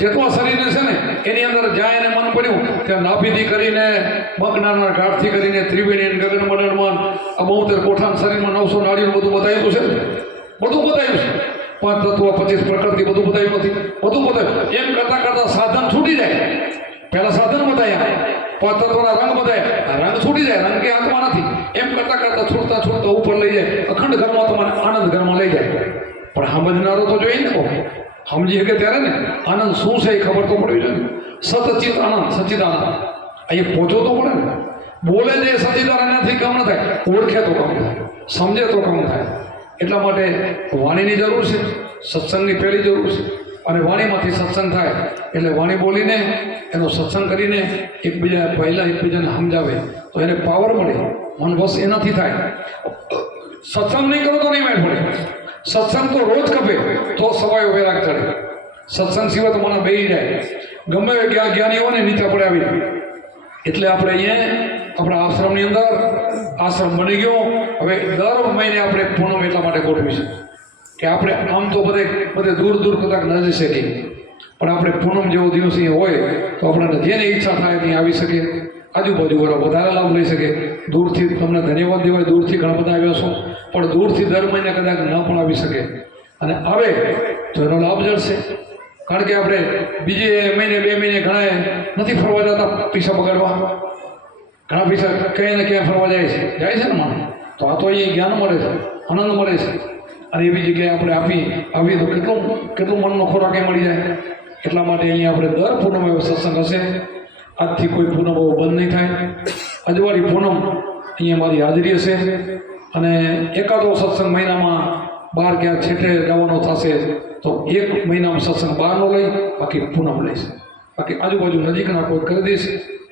જેટલું શરીરને છે ને એની અંદર જ્યાં એને મન પડ્યું ત્યાં નાભીથી કરીને મગનાના ગાંઠથી કરીને ત્રિવેણી ગગન મંડળમાં આ 72 કોઠાના શરીરમાં 900 નાડીનું બધું બતાવ્યું છે. બધું બતાવ્યું છે. 5 તત્વ 25 પ્રકૃતિ બધું બતાવ્યું નથી. બધું બતાવ્યું. એમ કરતાં કરતાં સાધન છૂટી જાય. પહેલાં સાધન બતાવ્યા, 5 તત્વના રંગ બતાવ્યા, રંગ છૂટી જાય. રંગ કે આત્મા નથી. એમ કરતાં કરતાં છૂટતા ઉપર લઈ જાય. અખંડ ઘરમાં તમારે આનંદ ઘરમાં લઈ જાય. પણ સમજનારો તો જોઈએ ને, સમજી શકે ત્યારે ને આનંદ શું છે એ ખબર તો પડવી જોઈએ. સતચિત આનંદ, સચ્ચિદાનંદ અહીંયા પહોંચવો તો પડે ને. બોલે છે સચ્ચિદાનંદથી કામ ન થાય, ઓળખે તો કામ થાય, સમજે તો કામ થાય. એટલા માટે વાણીની જરૂર છે, સત્સંગની પહેલી જરૂર છે. અને વાણીમાંથી સત્સંગ થાય એટલે વાણી બોલીને એનો સત્સંગ કરીને એકબીજાને સમજાવે તો એને પાવર મળે. મન બસ એનાથી થાય. સત્સંગ નહીં કરો તો નહીં મેળ પડે. સત્સંગ તો રોજ કપે તો સવાયો વેરાગ ચડે. સત્સંગ સિવાય તો મને બેસી જાય. ગમે જ્ઞાનીઓને નીચે પડે આવી. એટલે આપણે અહીંયા આપણા આશ્રમની અંદર આશ્રમ બની ગયો. હવે દર મહિને આપણે પૂનમ એટલા માટે ગોઠવી છે કે આપણે આમ તો બધે દૂર કદાચ ન જઈ શકીએ, પણ આપણે પૂનમ જેવો દિવસ અહીંયા હોય તો આપણને જેની ઈચ્છા થાય ત્યાં આવી શકે. આજુબાજુવાળા વધારે લાભ લઈ શકે. દૂરથી તમને ધન્યવાદ દેવાય, દૂરથી ઘણા બધા આવ્યા છો, પણ દૂરથી દર મહિને કદાચ ન પણ આવી શકે અને આવે તો એનો લાભ જળશે. કારણ કે આપણે બીજે મહિને 2 મહિને ઘણા નથી ફરવા જતા પૈસા બગાડવા. ઘણા પૈસા ક્યાંય ને ક્યાંય ફરવા જાય છે ને માણસ. તો આ તો અહીંયા જ્ઞાન મળે છે, આનંદ મળે છે. અને એવી જગ્યાએ આપણે આવીએ તો કેટલું મનનો ખોરાક એ મળી જાય. એટલા માટે અહીંયા આપણે દર પૂનમ એવો સત્સંગ હશે. આજથી કોઈ પૂનમ એવો બંધ નહીં થાય. અજવાળી પૂનમ અહીંયા મારી હાજરી હશે અને એકાદો સત્સંગ મહિનામાં બહાર ક્યાંક છેટે જવાનો થશે તો 1 મહિનામાં સત્સંગ બહારનો લઈ, બાકી પૂનમ લઈશ. બાકી આજુબાજુ નજીકના કોઈ કરી દઈશ.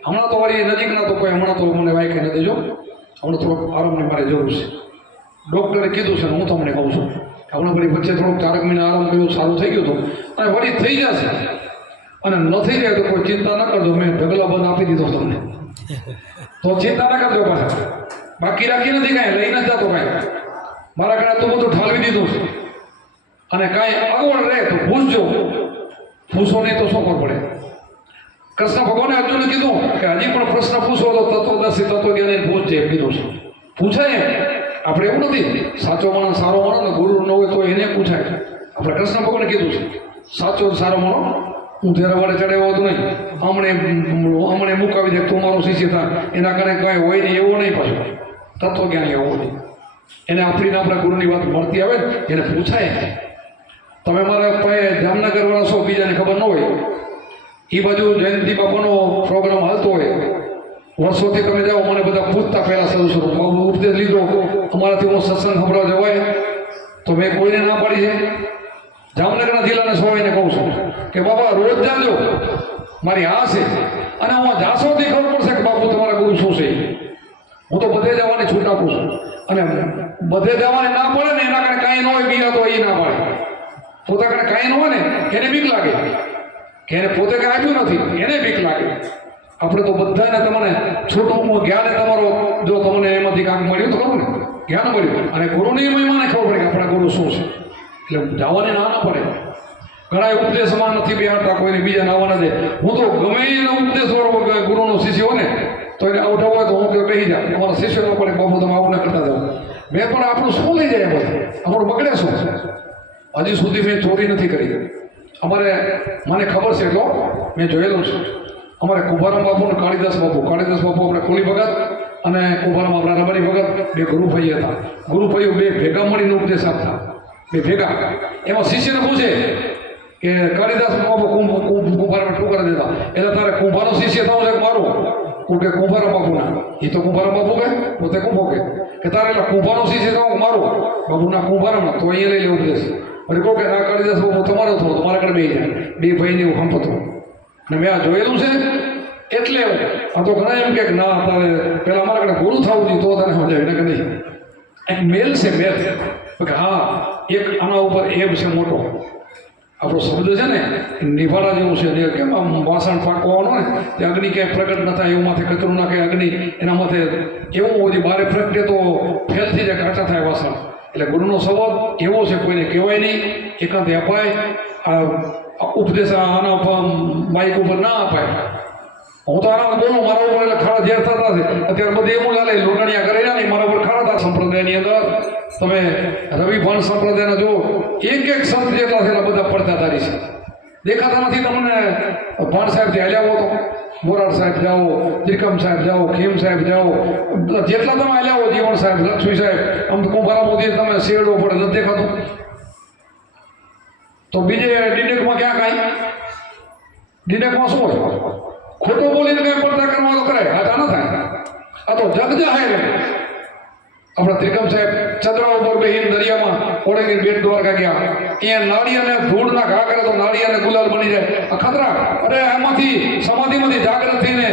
હમણાં તો વાળી નજીકના તો કોઈ હમણાં તો મને વાયકે ન દેજો. હમણાં થોડોક આરામની મારે જરૂર છે. ડૉક્ટરે કીધું છે ને હું તમને કહું છું. હમણાં વળી વચ્ચે થોડોક 4 મહિના આરામ કર્યો, સારું થઈ ગયું હતું અને વળી થઈ જશે. અને ન થઈ જાય તો કોઈ ચિંતા ન કરજો. મેં ઢગલા બંધ આપી દીધો તમને, તો ચિંતા ન કરજો. પાછા બાકી રાખી નથી, કાંઈ લઈ નથી જતો. કાંઈ મારા ઘરે તો બધું ઠાલવી દીધું છે. અને કાંઈ અગવડ રહે તો પૂછજો. પૂછો નહીં તો શું ખબર પડે. કૃષ્ણ ભગવાને અર્જુને કીધું કે હજી પણ પ્રશ્ન પૂછો તો તત્વદર્શી તત્વજ્ઞાની પૂછજે એમ કીધું છે. પૂછાય એમ. આપણે એવું નથી સાચો માણસ સારો માણસ ને ગુરુ ન હોય તો એને પૂછાય. આપણે કૃષ્ણ ભગવાને કીધું છે સાચો સારો માણસ હું ધેરા વાળે ચડાવ્યો હતો નહીં, હમણે મુકાવી દે તું મારો શિષ્ય થાય. એના કારણે કાંઈ હોય નહીં એવો નહીં. પાછું તત્વજ્ઞાની એવો નહીં. એને આપણા ગુરુની વાત મળતી આવે એને પૂછાય. તમે મારા પાસે જામનગર વાળા છો, બીજાને ખબર ન હોય. એ બાજુ જયંતિ બાપાનો પ્રોગ્રામ હાલતો હોય, વર્ષોથી તમે જાઓ, મને બધા પૂછતા પહેલા શરૂ ઉપદેશ લીધો અમારાથી હું સત્સંગ સંભળાવ જવાય, તો મેં કોઈને ના પાડી છે. જામનગરના જિલ્લાને સવાઈને કહું છું કે બાબા રોજ જાજો, મારી આ છે, અને હું જાસોથી ખબર પડશે કે બાપુ તમારા ગુરુ શું છે. હું તો બધે જવાની છૂટ આપું છું, અને બધે જવાની ના પડે ને એના કારણે કાંઈ ન હોય બીજા તો એ ના પાડે. પોતા કારણે કાંઈ ન હોય ને એને બીક લાગે કે એને પોતે કાંઈ આપ્યું નથી, એને બીક લાગે. આપણે તો બધાને તમને છોટું જ્ઞાન તમારો, જો તમને એમાંથી કાંઈક મળ્યું તો ખરું ને, જ્ઞાન મળ્યું, અને ગુરુની મહિમાને ખબર પડે કે આપણા ગુરુ શું છે. એટલે જવાની ના પડે. ઘણા ઉપદેશમાં નથી બેહાડતા કોઈને બીજા આવવાના દે. હું તો ગમે એનો ઉપદેશ વાળો ગુરુનો શિષ્ય હોય ને તો એને આવતા હોય તો હું કહી જાઉં, અમારા શિષ્ય ન પડે બાબુ તમે આવું ના કરતા જાઓ. મેં પણ આપણું શું લઈ જાય એમાં, અમારું બગડે શું? હજી સુધી મેં ચોરી નથી કરી. અમારે મને ખબર છે એટલો મેં જોયેલું છે. અમારે કુંભારામ બાપુ અને કાળીદાસ બાપુ આપણે કોળી ભગત અને કુંભારામ આપણા રબારી ભગત બે ગુરુભાઈ હતા. ગુરુભાઈઓ બે ભેગા મળીને ઉપદેશ આપતા, બે ભેગા. એમાં શિષ્યને પૂછે કે કાળીદાસ બાપુ કુંભારામાં ટુકડા દેતા, એટલે તારે કુંભારનો શિષ્ય થવું છે કે મારું? કે કુંભારામ બાપુના. એ તો કુંભારામ બાપુ કહે, પોતે કુંભો કે તારે એટલે કુંભારનો શિષ્ય થવું મારું? બાપુના કુંભારામના. તો અહીંયા લઈ લે ઉપદેશ. અને કહો કે ના કાળીદાસ બાપુ તમારો થયો, તમારા કಡೆ બે જાય, બે ભાઈને એવું સંપતું. અને મેં આ જોયેલું છે. એટલે આ તો ઘણા એમ કે ના તારે પેલા અમારા કಡೆ ગુરુ થવું જોઈએ તો તને સમજાય, એને કે નહીં. એક મેલ છે, મેલ કે હા એક આના ઉપર એમ છે મોટો. આપણો શબ્દ છે ને નિભાડા જેવું છે, કેમ આમ વાસણ પાકવાનું ને તે અગ્નિ ક્યાંય પ્રગટ ન થાય એવું માથે કચરું નાખે અગ્નિ, એના માથે એવું હોય બારે પ્રગટે તો ફેલ થઈ જાય, કાચા થાય વાસણ. એટલે ગુરુનો સંવાદ એવો છે, કોઈને કહેવાય નહીં, એકાંતે અપાય. આ ઉપદેશ આના માઇક ઉપર ના અપાય. હું તો આના બોલું મારા ઉપર એટલે ખાડા ઝેર થતા છે. અત્યારે બધે એવું ચાલે લોટણિયા કરે ને મારા ઉપર ખાડા હતા. સંપ્રદાયની અંદર તમે રવિ ભણ સંપ્રદાયના જો એક સંત જેટલા છે બધા પડતા તારી છે, દેખાતા નથી તમને. ભણ સાહેબ હાલ્યા હો તો મોરાર સાહેબ જાઓ, ત્રિકમ સાહેબ જાઓ, ખીમ સાહેબ જાઓ, જેટલા તમે હાલ્યા હો, જીવણ સાહેબ, લક્ષ્મી સાહેબ, આમ તો કુંભારા મોદી તમે શેરડો પડે નથી દેખાતું. તો બીજે ડિડેકમાં ક્યાં કાંઈ ડિડેકમાં શું હોય? ખોટું બોલીને કઈ પડતા કરવા તો કરાય, આ ના થાય. આ તો જગ જાહેર. આપણા ત્રિકમ સાહેબ ચંદ્રા ઉપર બેહીને દરિયામાં ઓળંગીને બેટ દ્વારકા ગયા, અહીંયા નાળી અને ધૂળના ઘા કરે તો નાળી અને ગુલાલ બની જાય. આ ખતરા. અરે એમાંથી સમાધિમાંથી જાગૃત થઈને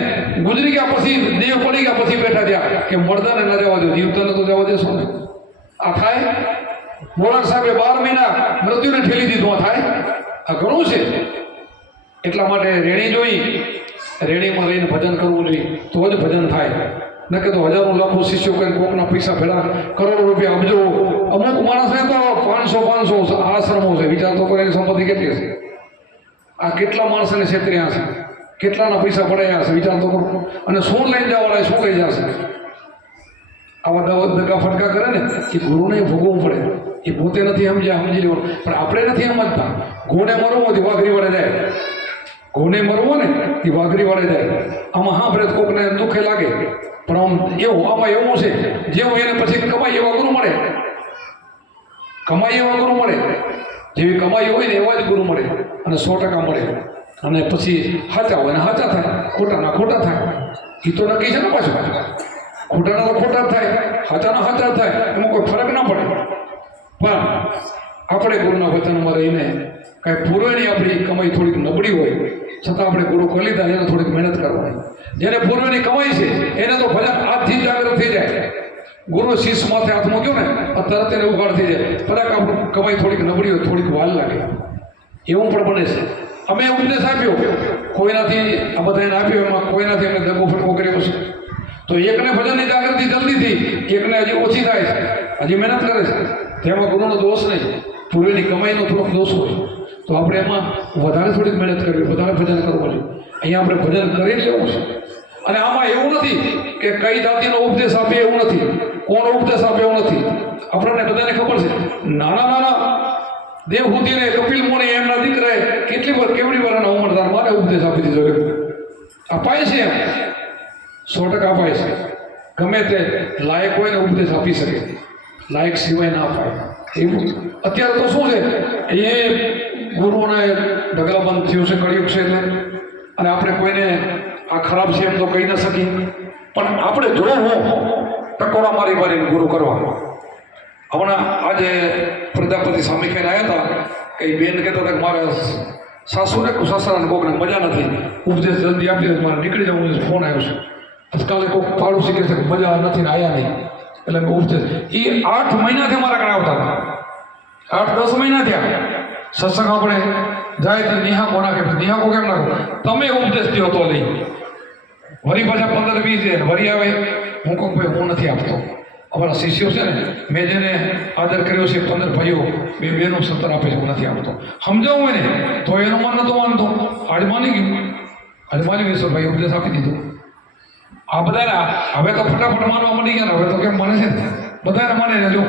ગુજરી ગયા, પછી દેવ પડી ગયા, પછી બેઠા થયા કે મળદાને ન જવા દો, જીવતાને તો જવા દેશો ને. આ થાય. મોરાર સાહેબે 12 મહિના મૃત્યુને ઠેલી દીધું. આ થાય. આ ઘણું છે. એટલા માટે રેણી જોઈ, રેણીમાં રહીને ભજન કરવું જોઈએ તો જ ભજન થાય. ન કે તો હજારો લાખો શિષ્યો કરીને કોકના પૈસા ભેળા, કરોડો રૂપિયા, અબજો. અમુક માણસને તો 500 આશ્રમો છે. વિચાર તો કરે એની સંપત્તિ કેટલી હશે? આ કેટલા માણસોને છેતર્યા છે, કેટલાના પૈસા પડાયા હશે, વિચાર તો કરો. અને શું લઈને જવાના, શું કહી જશે? આવા દગા ફટકા કરે ને એ ગુરુને ભોગવવું પડે. એ પોતે નથી સમજી લેવાનું, પણ આપણે નથી સમજતા. ઘોડે મરવું હોય વાઘરી વડે જાય, ઘોડે મરવો ને એ વાઘરી વડે જાય. આમાં હા ભરે કોકને દુઃખે લાગે, પણ આમ એવું આમાં એવું છે જેવું એને પછી કમાઈ એવા ગુરુ મળે, કમાઈ એવા ગુરુ મળે. જેવી કમાઈ હોય ને એવા જ ગુરુ મળે, અને 100% મળે. અને પછી સાચા હોય ને સાચા થાય, ખોટાના ખોટા થાય. એ તો નક્કી છે ને પાછું. ખોટાના તો ખોટા થાય, સાચાના સાચા થાય, એમાં કોઈ ફરક ના પડે. પણ આપણે ગુરુના વચનમાં રહીને કાંઈ પૂર્વની આપણી કમાઈ થોડીક નબળી હોય છતાં આપણે ગુરુ કરી લીધા, એને થોડીક મહેનત કરવાની. જેને પૂર્વની કમાઈ છે એને તો ભજન આજથી જાગૃત થઈ જાય. ગુરુ શિષ્ય માથે હાથ મૂક્યો ને તરત એને ઉઘાડ થઈ જાય. કદાચ આપણું કમાઈ થોડીક નબળી હોય, થોડીક વાર લાગે, એવું પણ બને છે. અમે ઉપદેશ આપ્યો કોઈનાથી, આ બધાને આપ્યો, એમાં કોઈનાથી અમે દગો ફટકો કર્યો છે. તો એકને ભજનની જાગૃતિ જલ્દીથી, એકને હજી ઓછી થાય છે, હજી મહેનત કરે છે. તેમાં ગુરુનો દોષ નહીં, પૂર્વની કમાઈનો થોડોક દોષ હોય. તો આપણે એમાં વધારે થોડીક મહેનત કરવી, વધારે ભજન કરવું જોઈએ. અહીંયા આપણે ભજન કરી લેવું છે. અને આમાં એવું નથી કે કઈ જાતિનો ઉપદેશ આપે એવું નથી, કોણ ઉપદેશ આપે એવું નથી. આપણને બધાને ખબર છે. નાના દેવહૂતિને કપિલ મુનિ એમના દીકરાએ કેવડી વર્ષના ઉંમરદાર મારે ઉપદેશ આપી દીધો. અપાય છે એમ 100% અપાય છે. ગમે તે લાયક હોય ને ઉપદેશ આપી શકે, લાયક સિવાય ના અપાય. એવું અત્યારે તો શું છે, એ ગુરુઓને ઢગલાબંધ થયું છે, કળિયુગ છે એટલે. અને આપણે કોઈને આ ખરાબ છે એમ તો કહી ન શકી, પણ આપણે જોવું ટકોરા મારી મારીને ગુરુ કરવા. હમણાં આજે પ્રજાપતિ સ્વામી કહીને આવ્યા હતા કે બેન કહેતા હતા કે મારા સાસુને સસરાને કોકને મજા નથી, ઉપદેશ જલ્દી આપી દે, મારે નીકળી જવું, ફોન આવ્યો છે. આજકાલે કોઈક પાડોશી કહે છે કે મજા નથી ને આવ્યા નહીં, એટલે મેં ઉપદેશ એ 8 મહિનાથી મારા ઘરે આવતા હતા. 8-10 મહિના થયા સત્સંગ આપણે જાય તો નિહાકો નાખે, નિહાકો કેમ નાખો, તમે ઉપદેશ દો તો લઈ વરી પાછા 15-20 દે વરી આવે. હું કહું ભાઈ હું નથી આપતો, અમારા શિષ્યો છે ને મેં જેને આદર કર્યો છે 15 ભાઈઓ 2 બહેનો 17 આપે છે, હું નથી આપતો. સમજાવું હોય ને તો એનું મન નતું માનતો, આજ માની ગયું, આજ માની ગયું ભાઈ ઉપદેશ આપી દીધો. આ બધાને હવે તો ફટાફટ માનવા મળી ગયા ને, હવે તો કેમ માને છે ને બધાને માને ને. જો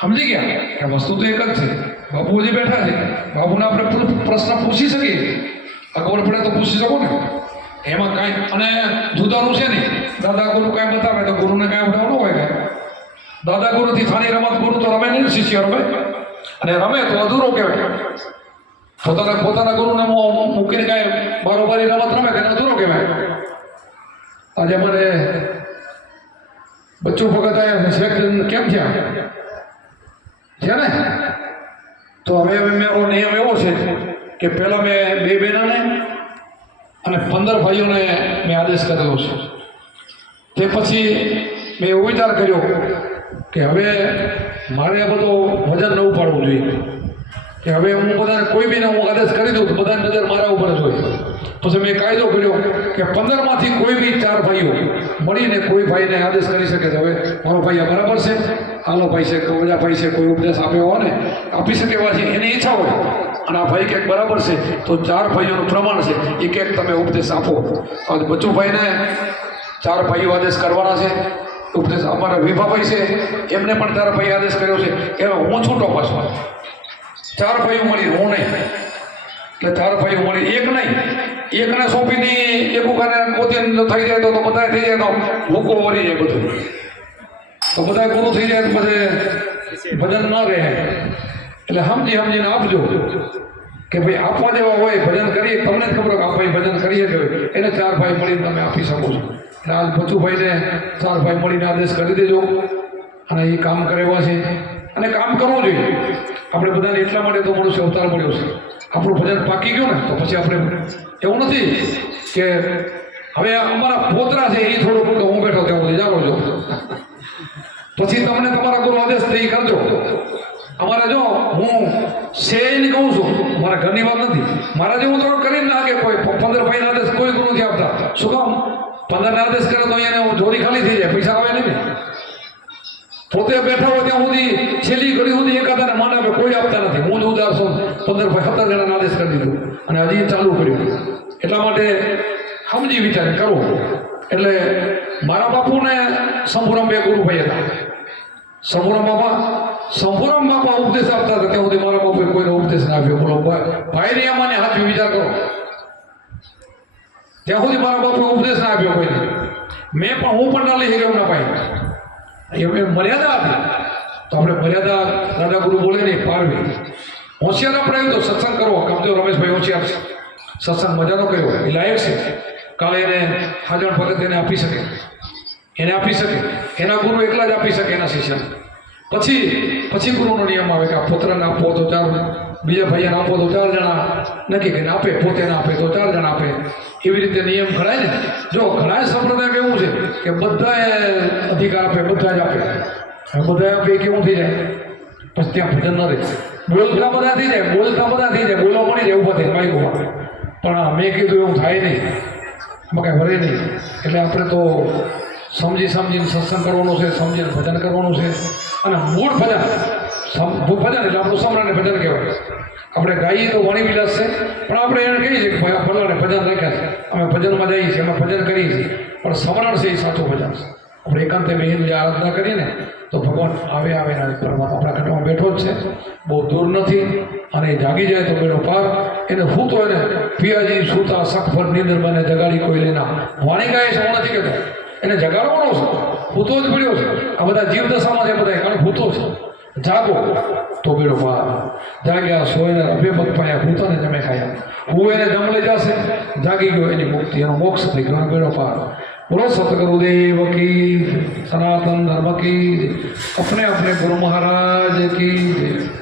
સમજી ગયા કે વસ્તુ તો એક જ છે. બાપુજી બેઠા છે, બાપુને આપણે પ્રશ્ન પૂછી શકીએ, આ ખબર પડે તો પૂછી શકો ને, એમાં કાંઈ અને જુદાનું છે નહીં. દાદા ગુરુ કાંઈ બતાવે તો ગુરુને કાંઈ ઉઠાવ ન હોય કાંઈ. દાદા ગુરુથી ખાલી રમત ગુરુ તો રમે નહીં, શિષ્ય રમે, અને રમે તો અધૂરો કહેવાય. પોતાના ગુરુને મૂકીને કાંઈ બારોબારી રમત રમે તેને અધૂરો કહેવાય. આજે મને બચ્ચું ભગત આવ્યા કેમ થયા છે ને, તો હવે મેરો નિયમ એવો છે કે પહેલાં મેં 2 બહેનોને અને 15 ભાઈઓને મેં આદેશ કરેલો છે. તે પછી મેં એવો વિચાર કર્યો કે હવે મારે આ બધો વજન ન ઉપાડવું જોઈએ, કે હવે હું બધાને કોઈ બીને હું આદેશ કરી દઉં તો બધાની નજર મારા ઉપર જ હોય. પછી મેં કાયદો કર્યો કે 15માંથી કોઈ બી 4 ભાઈઓ મળીને કોઈ ભાઈને આદેશ કરી શકે છે. હવે મારો ભાઈ બરાબર છે, આલો ભાઈ છે, કવજા ભાઈ છે, કોઈ ઉપદેશ આપ્યો હોય ને આપી શકે એવા છે, એની ઈચ્છા હોય, અને આ ભાઈ ક્યાંક બરાબર છે તો 4 ભાઈઓનું પ્રમાણ છે એ ક્યાંક તમે ઉપદેશ આપો. હવે બચ્ચુભાઈને 4 ભાઈઓ આદેશ કરવાના છે ઉપદેશ. અમારા વિભાભાઈ છે એમને પણ 4 ભાઈ આદેશ કર્યો છે, એમાં હું છૂટો પાછો. 4 ભાઈઓ મળી, હું નહીં, એટલે 4 ભાઈઓ મળી, એક નહીં, એકને સોંપીને એક ઉખાને પોતે થઈ જાય તો બધા થઈ જાય તો ભૂકો વળી જાય બધું, તો બધા ગુરુ થઈ જાય તો પછી ભજન ન રહે. એટલે સમજીને આપજો કે ભાઈ આપવા જેવા હોય ભજન કરીએ, તમને જ ખબર કે આ ભાઈ ભજન કરીએ કે એને 4 ભાઈ મળીને તમે આપી શકો છો. એટલે આજ બચુભાઈને 4 ભાઈ મળીને આદેશ કરી દેજો, અને એ કામ કરે એવા છે, અને કામ કરવું જોઈએ. આપણે બધાને એટલા માટે તો મનુષ્ય અવતાર મળ્યો છે. આપણું ભજન પાકી ગયું ને તો પછી આપણે એવું નથી કે હવે અમારા પોતરા છે એ થોડું હું બેઠો ત્યાં જાગો છો, પછી તમને તમારા ગુરુ આદેશ થઈ કરજો. અમારે જો હું સેને કહું છું, મારા ઘરની વાત નથી, મારા જેવું તો કરીને લાગે કોઈ 15 ભાઈના આદેશ કોઈ ગુરુ નથી આપતા. શું કામ? 15 આદેશ કરે તો અહીંયા જોડી ખાલી થઈ જાય, પૈસા આવે નહીં. પોતે બેઠા હોય ત્યાં સુધી છેલ્લી ઘડી સુધી એકાદાને માન આપે, કોઈ આપતા નથી. હું જ ઉદાર છું, 15 ભાઈ 17 જણાને આદેશ કરી દીધું અને હજી ચાલુ કર્યું. એટલા માટે સમજી વિચાર કરો. એટલે મારા બાપુને શંભુરામ 2 ગુરુભાઈ હતા. શંભુરામ બાપા ઉપદેશ આપતા હતા, ત્યાં સુધી મારા બાપુએ કોઈને ઉપદેશ ના આપ્યો. બોલો ભાઈ આમાંને હાથ વિચાર કરો, ત્યાં સુધી મારા બાપુએ ઉપદેશ ના આપ્યો કોઈને. હું પણ ના લઈ શક્યો એમના ભાઈ. એમને મર્યાદા હતી, તો આપણે મર્યાદા દાદા ગુરુ બોલે નહીં પારવી. હોશિયાર આપણે આવ્યું તો સત્સંગ કરવો. કામદેવ રમેશભાઈ હોશિયાર છે, સત્સંગ મજાનો કર્યો, એ લાયક છે. કાલે એને હાજર ભગત એને આપી શકે, એના ગુરુ એકલા જ આપી શકે એના શિષ્ય. પછી ગુરુનો નિયમ આવે કે આ પુત્રને આપો તો 4, બીજા ભાઈને આપો તો 4 જણા નક્કી કરીને આપે, પોતે ના આપે તો 4 જણા આપે. એવી રીતે નિયમ ઘડાય ને. જો ઘણા સંપ્રદાય એવું છે કે બધાએ અધિકાર આપે, બધા જ આપે. બધા આપે કેવું થઈ જાય, પછી ત્યાં ભજન ન રહે. બોલતા બધા થઈ જાય, બોલવા મળી જાય ઊભા થઈને માઇકોમાં. પણ મેં કીધું એવું થાય નહીં, એમાં કાંઈ વરે નહીં. એટલે આપણે તો સમજીને સત્સંગ કરવાનો છે, સમજીને ભજન કરવાનું છે. અને મૂળ ભજન એટલે આપણું સમરણને ભજન કહેવાય. આપણે ગાઈએ તો વાણી વિલાસ છે, પણ આપણે એને કહીએ છીએ કે ભાઈ ભગવાને ભજન રાખ્યા છે, અમે ભજનમાં જઈએ છીએ, અમે ભજન કરીએ છીએ, પણ સમરણ છે એ સાચું ભજન છે. આપણે એકાંતે બેહીને જે આરાધના કરીએ ને તો ભગવાન આવે પરમાત્મા આપણા ઘરમાં બેઠો જ છે, બહુ દૂર નથી. અને જાગી જાય તો બેનો પાર. એને સૂતો એને પિયાજી સૂતા સખફર નીંદર મને જગાડી કોઈ લેના. વાણી ગાય છે, હું નથી કહેતો, એને જગાડવાનો છે, ભૂતો જ પડ્યો છે. આ બધા જીવદશામાં છે, બધા કારણ ભૂતો છે. જાગો તો બેડો પાર. જાગ્યા સોયને અભિમત પાયા ભૂતોને જમે ખાયા. હું એને જમ લઈ જશે, જાગી ગયો એની મુક્તિ, એનો મોક્ષ થઈ ગયો, એનો બેડો પાર. બોલો સતગુરુદેવ કી, સનાતન ધર્મ કી, अपने अपने गुरु महाराज की.